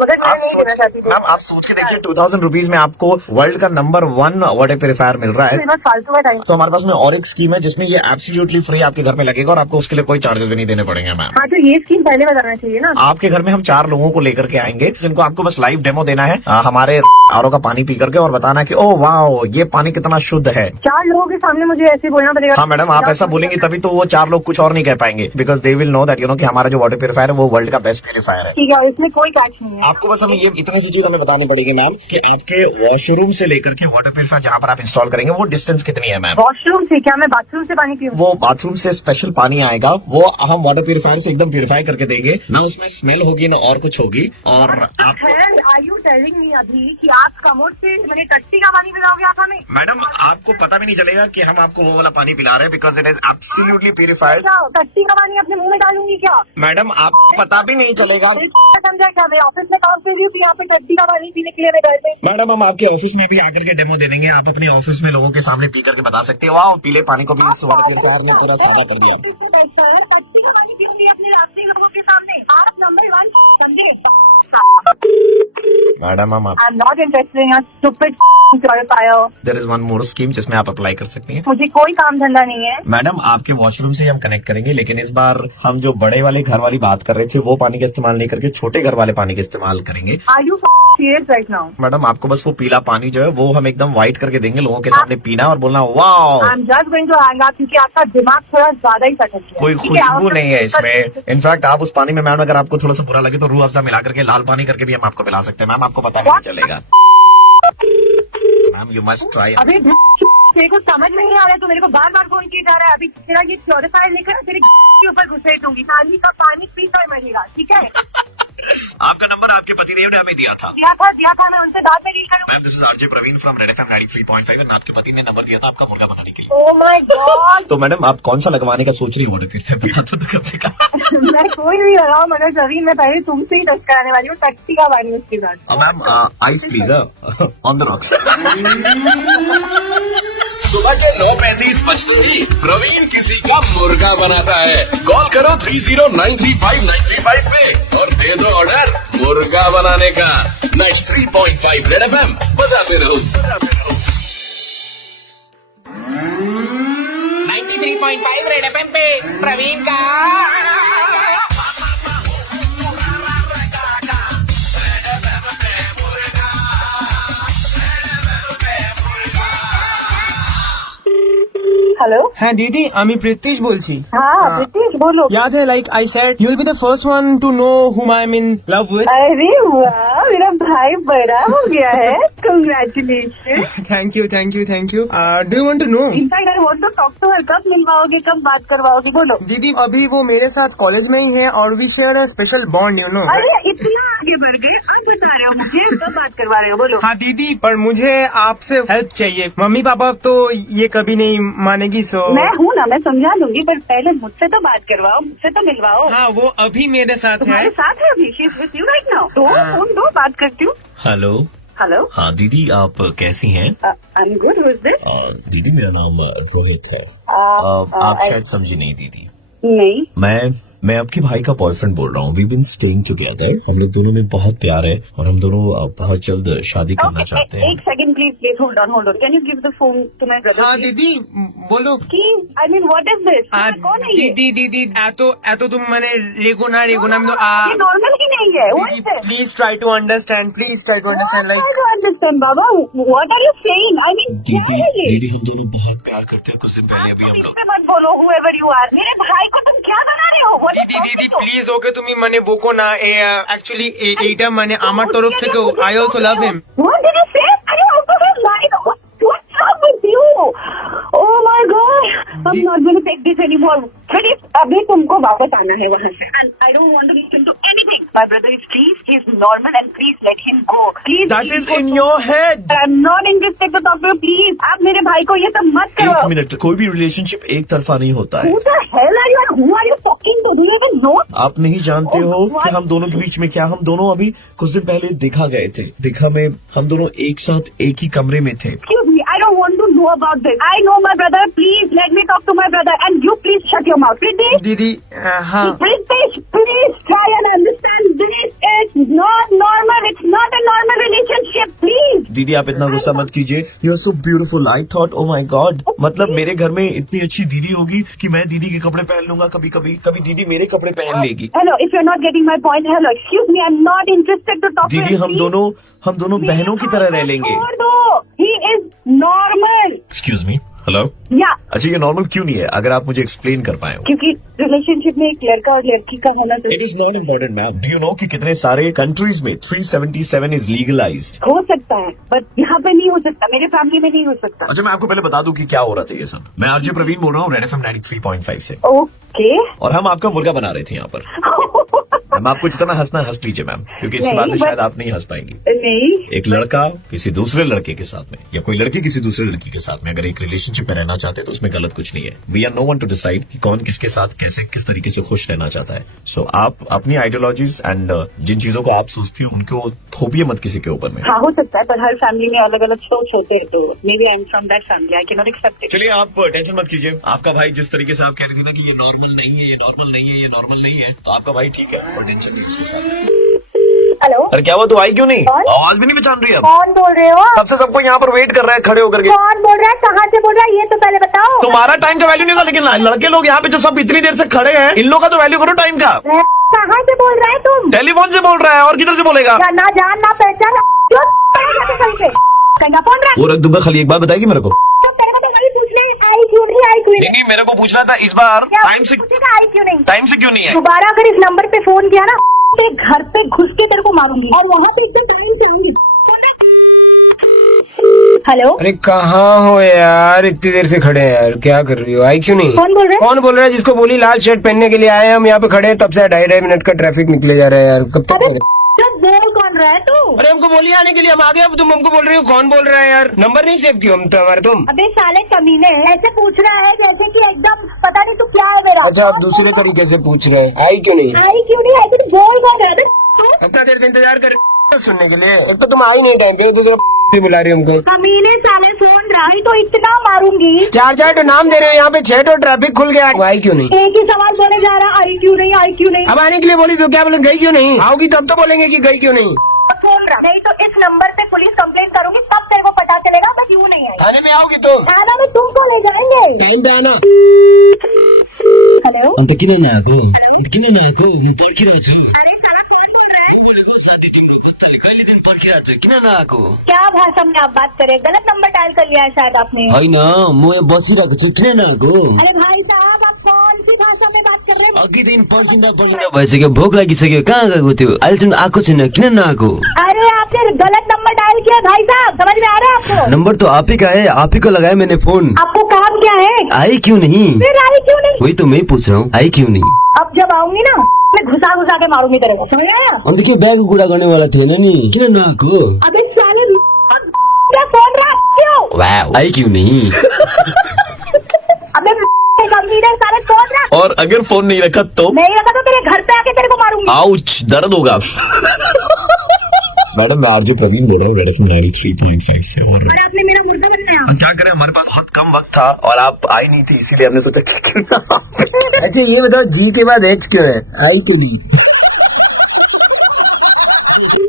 मगर मैं नहीं देना चाहती थी। मैम आप सोच के देखिए 2000 रुपीज में आपको वर्ल्ड का नंबर 1 वाटर प्यूरिफायर मिल रहा है। मेरे पास फालतू का टाइम। तो हमारे पास में और एक स्कीम है जिसमें ये एब्सोल्युटली फ्री आपके घर में लगेगा और आपको उसके लिए कोई चार्जेस भी नहीं देने पड़ेंगे मैम। हाँ तो ये स्कीम पहले बताना चाहिए ना। आपके घर में हम 4 लोगों को लेकर के आएंगे जिनको आपको बस लाइव डेमो देना है हमारे आरओ का पानी पी करके और बताना है कि ओह वाओ ये पानी कितना शुद्ध है। 4 लोगों के सामने मुझे ऐसे बोलना पड़ेगा? हाँ मैडम, आप ऐसा बोलेंगे तभी तो वो 4 लोग कुछ और नहीं कह पाएंगे because they will know that you know कि हमारा जो वाटर प्यूरिफायर है वो वर्ल्ड का बेस्ट प्यूरिफायर है। ठीक है, और इसमें कोई कैच नहीं है। आपको बस हमें ये इतनी सी चीज हमें बतानी पड़ेगी मैम कि आपके वॉशरूम से लेकर के वाटर प्यूरिफायर जहाँ पर आप इंस्टॉल करेंगे वो डिस्टेंस कितनी है मैम? वॉशरूम से क्या मैं बाथरूम से पानी पीऊँ? वो बाथरूम से स्पेशल पानी आएगा, वो हम वाटर प्यूरिफायर से एकदम प्यूरिफाई करके देंगे ना, उसमें स्मेल होगी ना और कुछ होगी। और आप आर यू टेलिंग मी अभी कि आप कमोड से मैंने टट्टी का पानी पिलाओगे आप हमें? मैडम आपको पता भी नहीं चलेगा कि हम आपको वो वाला पानी पिला रहे हैं because it is absolutely purified. क्या टट्टी का पानी अपने मुंह में डालूंगी क्या? मैडम आपको पता भी नहीं चलेगा। समझा क्या? मैं ऑफिस में काम कर रही हूँ, यहाँ पे टट्टी का पानी पीने के लिए मैं घर पे। मैडम हम आपके ऑफिस में भी आकर के डेमो दे देंगे, आप अपने ऑफिस में लोगों के सामने पी करके बता सकते हो वाह पीले पानी को भी इस वाटर प्यूरिफायर ने पूरा सादा कर दिया। टट्टी का पानी पीऊंगी अपने रास्ते लोगों के सामने? आप नंबर 1 समझे? मैडम हम I am not interested in your stupid purifier. There is one more scheme जिसमें आप अप्लाई कर सकती हैं। मुझे कोई काम धंधा नहीं है। मैडम आपके वॉशरूम से हम कनेक्ट करेंगे लेकिन इस बार हम जो बड़े वाले घर वाली बात कर रहे थे वो पानी का इस्तेमाल नहीं करके छोटे घर वाले पानी का इस्तेमाल करेंगे। Are you serious right now? Madam आपको बस वो पीला पानी जो है वो हम एकदम व्हाइट करके देंगे, लोगों के सामने पीना और बोलना वाह। I am just going to hang up क्योंकि आपका दिमाग थोड़ा ज्यादा ही सटक गया। कोई ठीक है, खुशबू आप- नहीं है इसमें। इनफैक्ट आप उस पानी में मैम अगर आपको थोड़ा सा बुरा लगे तो रूह अफ़ज़ा मिला करके लाल पानी करके भी हम आपको पिला सकते हैं मैम, आपको पता भी नहीं चलेगा। Ma'am you must try. अभी तेरे को समझ में नहीं आ रहा है तो मेरे को बार बार फोन किया जा रहा है। अभी तेरा ये प्योरीफायर लेकर तेरे के ऊपर घुसेटूंगी, नाली का पानी पीता ही मरेगा। ठीक है? आपका नंबर आपके पतिदेव ने हमें दिया था। दिया था मैं उनसे बाद में डील करूंगी। Ma'am this is RJ Praveen from Red FM 93.5 and आपके पति ने नंबर दिया था आपका मुर्गा बनाने के लिए। Oh my God. तो मैडम आप कौन सा लगवाने का सोच रही हो वाटर प्यूरिफायर बता तो कम से कम। मैं कोई नहीं लगाऊं मगर जभी मैं पहले तुमसे ही टेस्ट कराने वाली हूँ टट्टी का पानी उसके साथ। Ma'am ice please on the rocks. सुबह के 9:35 बजते ही प्रवीण किसी का मुर्गा बनाता है। कॉल करो 30935935 पे और दे दो ऑर्डर मुर्गा बनाने का। 93.5 रेड एफएम बजाते रहो। 93.5 रेड एफएम पे प्रवीण का হ্যালো হ্যাঁ দিদি, আমি প্রীতিশ বলছি। হ্যাঁ ব্রিটিশ बोलो। याद है, like I said, you'll be the first one to know whom I'm in love with. अरे वाह, मेरा भाई बड़ा हो गया है, congratulation. Thank you, thank you, thank you. Do you want to know? In fact I want to talk to her, कब मिलवाओगे, कब बात करवाओगे, बोलो। दीदी अभी वो मेरे साथ कॉलेज में ही है और we share a special bond, you know. अरे इतना आगे बढ़ गए, अब बता रहे हो मुझे, कब बात करवा रहे हो, बोलो। हाँ दीदी, पर मुझे आपसे हेल्प चाहिए। मम्मी पापा तो ये कभी नहीं मानेगी, सो मैं हूँ ना, मैं समझा दूंगी, पर पहले मुझसे तो बात करवाओ, मुझसे तो मिलवाओ। हाँ वो अभी मेरे साथ है। तुम्हारे साथ है अभी, she is with you right now. तो हाँ। फोन दो, बात करती हूँ। हेलो। हेलो, हाँ दीदी, आप कैसी हैं? I am good, who is this? दीदी मेरा नाम रोहित है। आप शायद समझी नहीं दीदी। नहीं, मैं आपके भाई का बॉयफ्रेंड बोल रहा हूँ। वी बिन स्टेइंग टुगेदर, हम लोग दोनों में बहुत प्यार है और हम दोनों बहुत जल्द शादी करना चाहते हैं। एक second please, please hold on. Can you give the phone to my brother? हाँ दीदी बोलो। I mean what is this? कौन है ये? दीदी एतो तुम मैंने रेगुना ये नॉर्मल ही नहीं है। What is this? Please try to understand, please try to understand, I don't understand, बाबा। What are you saying? I mean, दीदी क्या है ये? दीदी हम दोनों बहुत प्यार करते हैं। कुछ दिन पहले अभी हम लोग इससे मत बोलो, whoever you are। मेरे भाई को तुम क्या बना रहे हो? What is দিদি wrong with you? Please okay তুমি মানে বকো না। অ্যাকচুয়ালি এইটা মানে আমার তরফ থেকে I also love him. What did you say? Are you out of your mind? What's wrong with you? Oh my God! I'm not going to take this anymore. Please, अभी तुमको वापस आना है वहाँ से। And I don't want to listen to anything. My brother is please, he's normal and please let him go. Please. That please is go in to- your head. I'm not interested to talk to you. Please, आप मेरे भाई को ये सब मत करो। एक minute, कोई भी रिलेशनशिप एक तरफा नहीं होता है। Who the hell are you and who are you talking to? Do you even know? आप नहीं जानते Oh, हो what? कि हम दोनों के बीच में क्या। हम दोनों अभी कुछ दिन पहले दिखा गए थे। दिखा में हम दोनों एक साथ एक ही कमरे में थे। Excuse me, I don't want to know about this. I know my brother. Please let me talk to my brother, and you please shut your mouth. Pritesh, दीदी हाँ Pritesh, please try and understand this. It's not normal. It's not a normal relationship. Please. दीदी आप इतना गुस्सा मत कीजिए। You are so beautiful. I thought oh my God, मतलब मेरे घर में इतनी अच्छी दीदी होगी कि मैं दीदी के कपड़े पहन लूंगा कभी कभी, कभी दीदी मेरे कपड़े पहन लेगी। Hello, if you're not getting my point, hello. Excuse me, I'm not interested to talk to दीदी him. हम Please. दोनों बहनों की तरह रह लेंगे। छोड़ दो. He is normal. Excuse me, hello. Yeah. अच्छा ये नॉर्मल क्यों नहीं है? अगर आप मुझे एक्सप्लेन कर पाए। क्योंकि रिलेशनशिप में एक लड़का और लड़की का होना it is not important ma'am. Do you know कि कितने सारे कंट्रीज में 377 इज लीगलाइज्ड। हो सकता है, बट यहाँ पे नहीं हो सकता, मेरे फैमिली में नहीं हो सकता। अच्छा मैं आपको पहले बता दूं कि क्या हो रहा था ये सब। मैं आरजे प्रवीण बोल रहा हूँ रेड एफएम 93.5 से। ओके। और हम आपका मुर्गा बना रहे थे यहाँ पर। मैम आपको जितना हंसना है हंस लीजिए मैम, क्योंकि इसके नहीं, बाद में but- शायद आप नहीं हंस पाएंगी। नहीं, एक लड़का किसी दूसरे लड़के के साथ में या कोई लड़की किसी दूसरे लड़की के साथ में अगर एक रिलेशनशिप में रहना चाहते हैं तो उसमें गलत कुछ नहीं है। We are no one to decide कि कौन किसके साथ कैसे किस तरीके से खुश रहना चाहता है। सो आप अपनी आइडियोलॉजीज एंड जिन चीजों को आप सोचती हो उनको थोपिए मत किसी के ऊपर में। हाँ हो सकता है, पर हर फैमिली में अलग अलग सोच होते हैं, तो maybe I am from that family, I can not accept it. चलिए आप टेंशन मत कीजिए। आपका भाई जिस तरीके से आप कह रही थी ना कि ये नॉर्मल नहीं है, ये नॉर्मल नहीं है, ये नॉर्मल नहीं है, तो आपका भाई ठीक है और टेंशन नहीं उसके साथ। हेलो, अरे क्या हुआ, तू आई क्यों नहीं? कौन? आवाज भी नहीं पहचान रही अब। कौन बोल रहे हो? तब से सबको यहाँ पर वेट कर रहा है खड़े होकर के। कौन बोल रहा है, कहाँ से बोल रहा है, ये तो पहले बताओ। तुम्हारा टाइम का वैल्यू नहीं होगा, लेकिन लड़के लोग यहाँ पे जो सब इतनी देर से खड़े हैं इन लोगों का तो वैल्यू करो टाइम का। कहाँ से बोल रहा है तुम? टेलीफोन से बोल रहा है और किधर से बोलेगा? ना जान ना पहचान, क्यों कहीं से कहीं फोन रहा? वो रख दूंगा, खाली एक बात बताएगी मेरे को। तेरे को तो वही पूछने आई क्यों नहीं नहीं मेरे को पूछना था इस बार। टाइम से आई क्यों नहीं? टाइम से क्यों नहीं है? दोबारा अगर इस नंबर पे फोन किया ना, तेरे घर पे घुस के तेरे को मारूंगी और वहाँ पे एकदम टाइम से आऊंगी। हेलो, अरे कहाँ हो यार, इतनी देर से खड़े हैं यार, क्या कर रही हो? आई क्यों नहीं? कौन बोल रहे हैं? कौन बोल रहा है? जिसको बोली लाल शर्ट पहनने के लिए आए हैं हम यहाँ पे खड़े हैं, तब से 2.5 मिनट का ट्रैफिक निकले जा रहा है यार, कब तक? अरे बोल कौन रहा है तू? अरे हमको बोलिए आने के लिए, हम आ गए। अब तुम हमको बोल रही हो कौन बोल रहा है यार? नंबर नहीं सेव किया हम तुम्हारे तुम? अबे साले कमीने, ऐसे पूछ रहा है जैसे कि एकदम पता नहीं तू क्या है मेरा। अच्छा आप दूसरे तरीके से पूछ रहे हैं, आई क्यों नहीं? आई क्यों नहीं? आई तू बोल कौन रहा है? इतना देर से इंतजार कर सुनने के लिए, एक तो तुम आई नहीं टाइम पे, दूसरा भी बुला रही हो हमको। कमीने साले फोन रहा ही तो इतना मारूंगी। 4 तो नाम दे रहे हो यहाँ पे, 6 तो ट्रैफिक खुल गया। आई क्यों नहीं? एक ही सवाल बोले जा रहा, आई क्यों नहीं, आई क्यों नहीं? अब आने के लिए बोली तो क्या बोले, गई क्यों नहीं? आओगी तब तो बोलेंगे कि गई क्यों नहीं। फोन रहा, नहीं तो इस नंबर पे पुलिस कंप्लेंट करूंगी, तब तेरे को पता चलेगा मैं क्यों नहीं आई। थाने में आओगी तुम? थाना में तुमको ले जाएंगे। टाइम पे आना। हेलो, किने नआको रिपोर्ट किन छ अरे साला कौन बोल रहा है? साथी तिम्रो खत्ता लिखाइले दिन पर्खेर আছে কিনা না আকো क्या भाषा में आप बात करें? गलत नंबर डायल कर लिया है शायद आपने। হয় না মই বসিরাখছি কিনা না আকো अरे भाई साहब, आप कौन सी भाषा में बात कर रहे हैं? अघि दिन पर्खिँदा भइसक्यो भोक लागिसक्यो कहाँ गएको थियो अहिलेसम्म आएको छैन किन नआएको अरे आपने गलत नंबर डायल किया भाई साहब, समझ में आ रहा है आपको? नंबर तो आप ही का है आप ही को लगाया मैंने फोन आपको काम क्या है? आई क्यों नहीं फिर आई क्यों नहीं? वही तो मैं पूछ रहा हूँ आई क्यों नहीं अब जब आऊंगी ना, मैं घुसा घुसा के मारूंगी तेरे को, समझ आया? अन्त के ब्यागको कुरा गर्नेवाला थिएन नि किन नआएको अबे साले क्या फोन रहा क्यों? वाह आई क्यों नहीं अबे कंप्यूटर साले फोन रहा, और अगर फोन नहीं रखा तो नहीं रखा तो तेरे घर पे आके तेरे को मारूंगी। आउच, दर्द होगा। मैडम मैं आरजे प्रवीण बोल रहा हूँ रेड एफएम 93.5 से। और और आपने मेरा मुर्गा बनाया। क्या करें, हमारे पास बहुत कम वक्त था और आप आई नहीं थी, इसीलिए हमने सोचा कि अच्छा ये बताओ जी के बाद एक्स क्यों है आई क्यों नहीं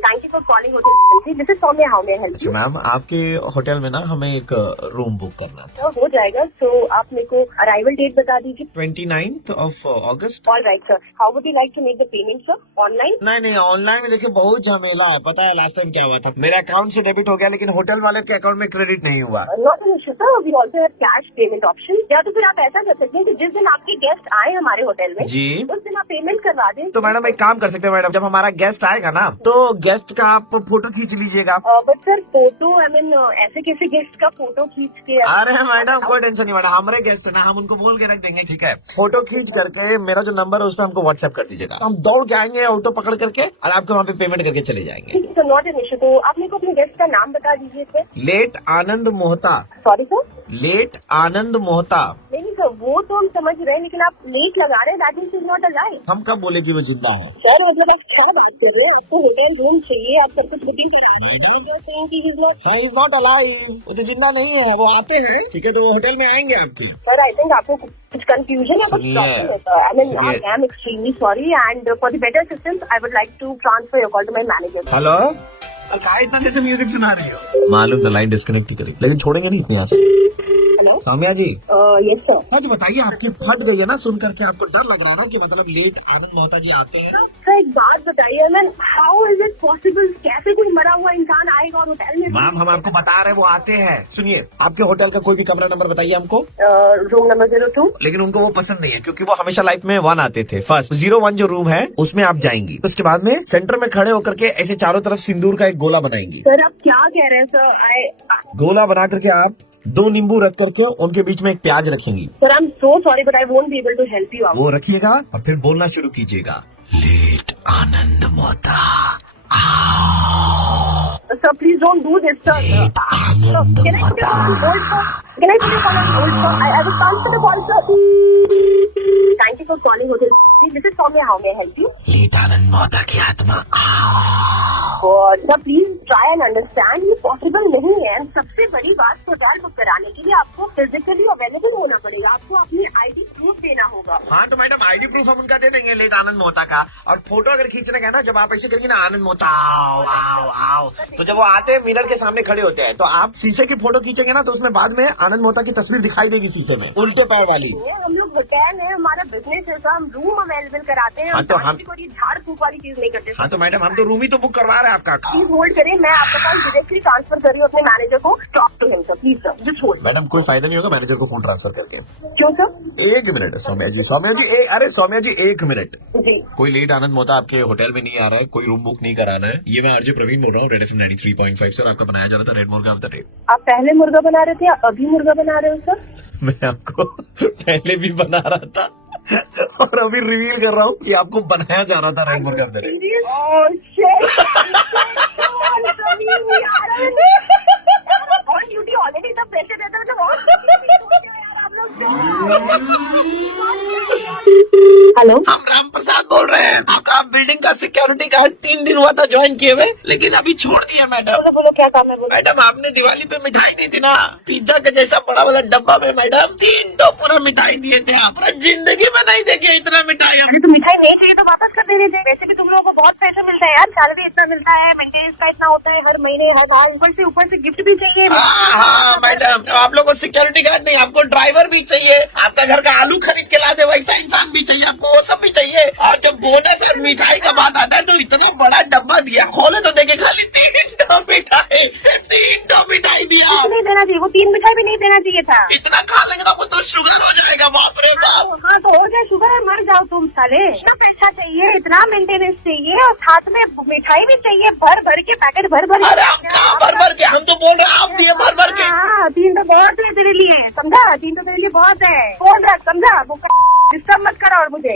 thank you for calling hotel. This is Saumya, how may I help you? Ma'am आपके होटल में ना हमें एक रूम बुक करना था। हो जाएगा, तो आप मेरे को अराइवल डेट बता दीजिए। 29th of August। All right sir, how would you like to make the payment sir? Online? नहीं ऑनलाइन में देखिए बहुत झमेला है। पता है लास्ट टाइम क्या हुआ था, मेरे अकाउंट से डेबिट हो गया लेकिन होटल वाले के अकाउंट में क्रेडिट नहीं हुआ। Not an issue sir, we also have cash payment option. या तो फिर आप ऐसा कर सकते हैं कि जिस दिन आपके गेस्ट आए हमारे होटल में जी। उस दिन आप पेमेंट करवा दें। तो मैडम एक काम कर सकते हैं मैडम, जब हमारा गेस्ट आएगा ना तो गेस्ट का आप फोटो खींच लीजिएगा। बट सर फोटो ऐसे कैसे गेस्ट का फोटो खींच के? अरे मैडम कोई टेंशन नहीं मैडम, हमारे गेस्ट है ना, हम उनको बोल के रख देंगे ठीक है। फोटो खींच करके मेरा जो नंबर है उस पर हमको व्हाट्सएप कर दीजिएगा, हम दौड़ के आएंगे ऑटो पकड़ करके और आपके वहाँ पे पेमेंट करके चले जाएंगे। सर नॉट एन इशू, तो आप मेरे को अपने गेस्ट का नाम बता दीजिए sir. Late Anand Mohta. Sorry sir? Late Anand Mohta. नहीं सर, वो तो हम समझ रहे हैं, लेकिन आप लेट लगा रहे हैं, that means is not alive. हम कब बोले कि वो जिंदा है? सर मतलब आप क्या बात कर रहे हैं? आपको होटल रूम चाहिए, आप सब कुछ बुकिंग करा रहे हैं। इज नॉट अलाइव, वो तो जिंदा नहीं है, वो आते हैं ठीक है, तो वो होटल में आएंगे आपके। सर आई थिंक आपको कुछ कंफ्यूजन है, कुछ प्रॉब्लम है sir. I mean I am extremely sorry and for the better assistance I would like to transfer your call to my manager. Hello, कहा इतना जैसे म्यूजिक सुना रही हो? मालूम था लाइन डिस्कनेक्ट ही करेगी, लेकिन छोड़ेंगे नहीं इतने यहाँ से। Hello Saumya ji. Yes sir. सच बताइए आपकी फट गई है ना सुन करके, आपको डर लग रहा है ना कि मतलब लेट आनंद मोहता जी आते हैं? सर एक बात बताइए ma'am, how is it possible? कैसे कोई मरा हुआ इंसान आएगा और होटल में? मैम हम आपको बता रहे हैं वो आते हैं। सुनिए, आपके होटल का कोई भी कमरा नंबर बताइए हमको। Room number 02। लेकिन उनको वो पसंद नहीं है क्योंकि वो हमेशा लाइफ में 1 आते थे। फर्स्ट 01 जो रूम है उसमें आप जाएंगी, उसके बाद में सेंटर में खड़े होकर के ऐसे चारों तरफ सिंदूर का एक गोला बनाएंगी। सर आप क्या कह रहे हैं सर? गोला बना करके आप 2 नींबू रख करके उनके बीच में एक प्याज रखेंगी। Sir I am so sorry but I won't be able to help you out. वो रखिएगा और फिर बोलना शुरू कीजिएगा, let Anand Mohta Sir, please don't do this, sir. Anand Can I put Mohta. your call on hold, sir? Can I put your call on hold, sir? I will transfer the call, sir. Thank you for calling Hotel. This is Soumya. How may I help you? Late Anand Mohta की आत्मा और sir please try and understand, ये possible नहीं है। सबसे बड़ी बात, hotel book कराने के लिए आपको फिजिकली अवेलेबल होना पड़ेगा, आपको अपनी आईडी प्रूफ देना होगा। हाँ तो मैडम आईडी प्रूफ हम उनका दे देंगे लेट आनंद मोहता का। और फोटो अगर खींचने का है ना, जब आप ऐसे करेंगे ना आनंद मोहता आओ आओ आओ, तो जब वो आते हैं मिरर के सामने खड़े होते हैं, तो आप शीशे की फोटो खींचेंगे ना तो उसमें बाद में आनंद मोहता की तस्वीर दिखाई देगी शीशे में, उल्टे पैर वाली। हम लोग होटल है, हमारा बिजनेस है सर, हम रूम अवेलेबल कराते हैं। हाँ, तो हम कोई झाड़ फूक वाली चीज नहीं करते। हाँ तो मैडम हम तो रूम ही तो बुक करवा रहे हैं आपका। प्लीज होल्ड करें, मैं आपका कॉल डायरेक्टली ट्रांसफर कर रही हूँ अपने मैनेजर को। Talk to him sir, please sir, just hold. Madam कोई फायदा नहीं होगा मैनेजर को फोन ट्रांसफर करके। क्यों सर? 1 मिनट सौम्या जी, अरे सौम्या जी 1 मिनट। जी कोई लेट आनंद मोहता आपके होटल में नहीं आ रहा है, कोई रूम बुक नहीं कराना है। ये मैं आरजे प्रवीण बोल रहा हूँ रेड एफएम 93.5 सर। आपका बनाया जा रहा था रेड मुर्गा ऑफ द डे। आप पहले मुर्गा बना रहे थे या अभी मुर्गा बना रहे हो सर? मैं आपको पहले भी बना रहा था और अभी रिवील कर रहा हूँ कि आपको बनाया जा रहा था रेड मुर्गा of the day. On duty already सब प्रेशर रहता है तो हेलो, हम राम प्रसाद बोल रहे हैं, आपका बिल्डिंग का सिक्योरिटी गार्ड 3 दिन हुआ था ज्वाइन किए हुए, लेकिन अभी छोड़ दिया मैडम। बोलो क्या काम है? बोलो। मैडम आपने दिवाली पे मिठाई दी थी ना, पिज्जा का जैसा बड़ा वाला डब्बा में मैडम 3 तो पूरा मिठाई दिए थे। आप जिंदगी में नहीं देखे इतना मिठाई। अरे तो मिठाई नहीं चाहिए तो वापस कर देने थे। वैसे भी तुम लोगों को बहुत पैसा मिलता है यार, सैलरी इतना मिलता है, मेंटेनेंस का इतना होता है हर महीने, हर साल, ऊपर से गिफ्ट भी चाहिए। हाँ मैडम, तो आप लोगों को सिक्योरिटी गार्ड नहीं, आपको ड्राइवर भी चाहिए, आपका घर का आलू खरीद के ला दे वैसा इंसान भी चाहिए, आपको वो सब भी चाहिए। और जो बोनस और मिठाई मिठाई का बात आता है तो इतना बड़ा डब्बा दिया, खोले तो देखे खाली 3 मिठाई, 3 मिठाई दिया। नहीं देना चाहिए, वो 3 मिठाई भी नहीं देना चाहिए था। इतना खा लेंगे तो आपको तो शुगर हो जाएगा, बाप रे बाप। हाँ तो हो गया शुगर है, मर जाओ तुम साले। इतना पैसा चाहिए, इतना मेंटेनेंस चाहिए और साथ में मिठाई भी चाहिए, भर भर के पैकेट भर भर अरे हम कहाँ भर भर के, हम तो बोल रहे हैं आप दिए भर भर के। हाँ 3 तो बहुत है तेरे लिए, समझा? 3 तो तेरे लिए बहुत है, फोन रख, समझा? वो डिस्टर्ब मत करो और मुझे।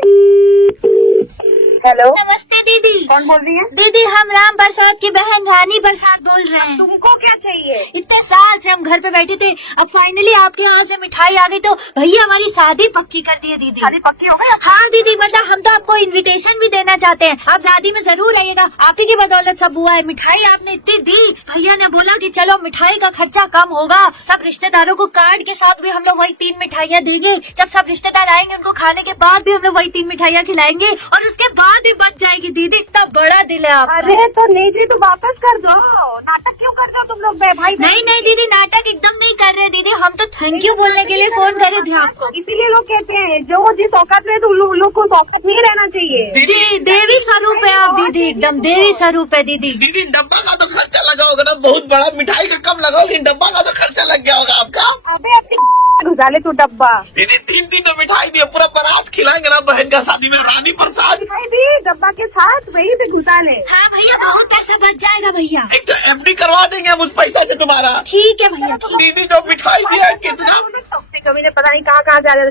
हेलो, नमस्ते दीदी। कौन बोल रही है? दीदी हम राम बरसात की बहन रानी बरसात बोल रहे हैं। तुमको क्या चाहिए? इतने साल से हम घर पे बैठे थे, अब फाइनली आपके यहाँ से मिठाई आ गई तो भैया हमारी शादी पक्की कर दी है दीदी। शादी पक्की हो गई? हाँ दीदी, मतलब हम तो आपको इनविटेशन भी देना चाहते हैं, आप शादी में जरूर आइएगा, आप ही की बदौलत सब हुआ है। मिठाई आपने इतनी दी, भैया ने बोला कि चलो मिठाई का खर्चा कम होगा, सब रिश्तेदारों को कार्ड के साथ भी हम लोग वही 3 मिठाइयाँ देंगे, जब सब रिश्तेदार आएंगे उनको खाने के बाद भी हम लोग वही 3 मिठाइयाँ खिलाएंगे और उसके बाद भी बच जाएगी। दीदी इतना बड़ा दिल है आपका। अरे तो नहीं जी, तो वापस कर दो। नाटक क्यों कर रहे हो तुम लोग भाई? नहीं नहीं दीदी, नाटक एकदम नहीं कर रहे दीदी, हम तो थैंक यू बोलने के लिए फोन कर रहे थे आपको। इसीलिए लोग कहते हैं जो वो जिस औकात में, तो लोग को औकात नहीं रहना चाहिए। दीदी देवी स्वरूप है आप दीदी, एकदम देवी स्वरूप है दीदी। दीदी डब्बा का तो खर्चा लगा होगा ना, बहुत बड़ा, मिठाई का कम लगा होगा, डब्बा का तो खर्चा लग गया होगा आपका। अबे अपनी घुसा ले तू डब्बा। दीदी 3 तो मिठाई दिए, पूरा बारात खिलाएंगे ना बहन का शादी में, रानी प्रसाद। मिठाई भी डब्बा के साथ वही पे घुसा ले। हाँ भैया बहुत पैसा बच जाएगा भैया। एक तो एफडी करवा देंगे हम उस पैसा से तुम्हारा। ठीक है भैया। दीदी जो मिठाई दिया कितना। कभी ने पता नहीं कहाँ जा रहे।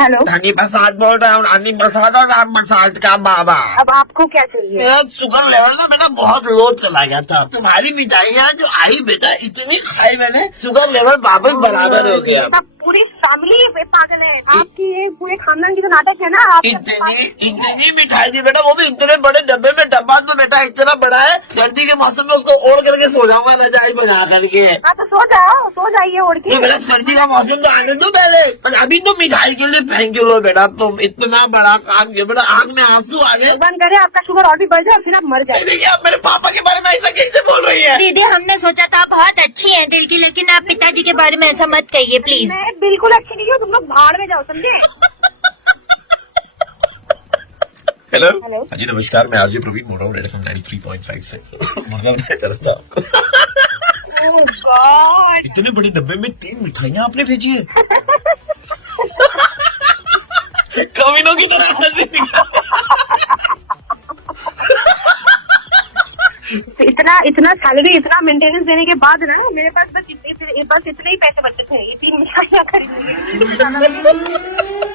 हेलो, रानी प्रसाद बोल रहा हूँ, रानी प्रसाद और राम प्रसाद का बाबा। अब आपको क्या चाहिए? मेरा शुगर लेवल ना बेटा बहुत लो चला गया था, तुम्हारी मिठाइयाँ जो आई बेटा इतनी खाई मैंने, शुगर लेवल वापस बराबर हो गया। सब पूरी फैमिली पागल है आपकी, ये पूरे खानदान की तो नाटक है ना। आप इतनी मिठाई थी बेटा, वो भी इतने बड़े डब्बे में। डब्बा तो बेटा इतना बड़ा है, सर्दी के मौसम में उसको ओढ़ करके सो जाऊंगा रजाई बना करके। हाँ तो सो जाओ, सो जाइए ओढ़ के। तो बेटा सर्दी का मौसम तो आने दो पहले, पर अभी तो मिठाई के लिए थैंक यू लो बेटा, तुम इतना बड़ा काम किया बेटा, आँख में आंसू आ गए। बंद करे, आपका शुगर और भी बढ़ जाए और फिर आप मर जाए। देखिए आप मेरे पापा के बारे में ऐसा कैसे बोल रही है? दीदी हमने सोचा था आप बहुत अच्छी हैं दिल की, लेकिन आप पिताजी के बारे में ऐसा मत कहिए प्लीज। मैं बिल्कुल अच्छी नहीं हूँ, तुम लोग भाड़ में जाओ, समझे? Hello hello. हाँ जी नमस्कार, मैं आरजे प्रवीण बोल रहा हूँ, रेड एफएम 93.5 से। मुर्गा बनाया जा रहा था आपको। Oh God! इतने बड़े डब्बे में 3 मिठाइयाँ आपने भेजी है। कमीनों की तरह हंसी निकाल। इतना सैलरी, इतना मेंटेनेंस देने के बाद ना मेरे पास बस इतने ही पैसे बचते थे, ये 3 मिठाइयाँ खरीदने के।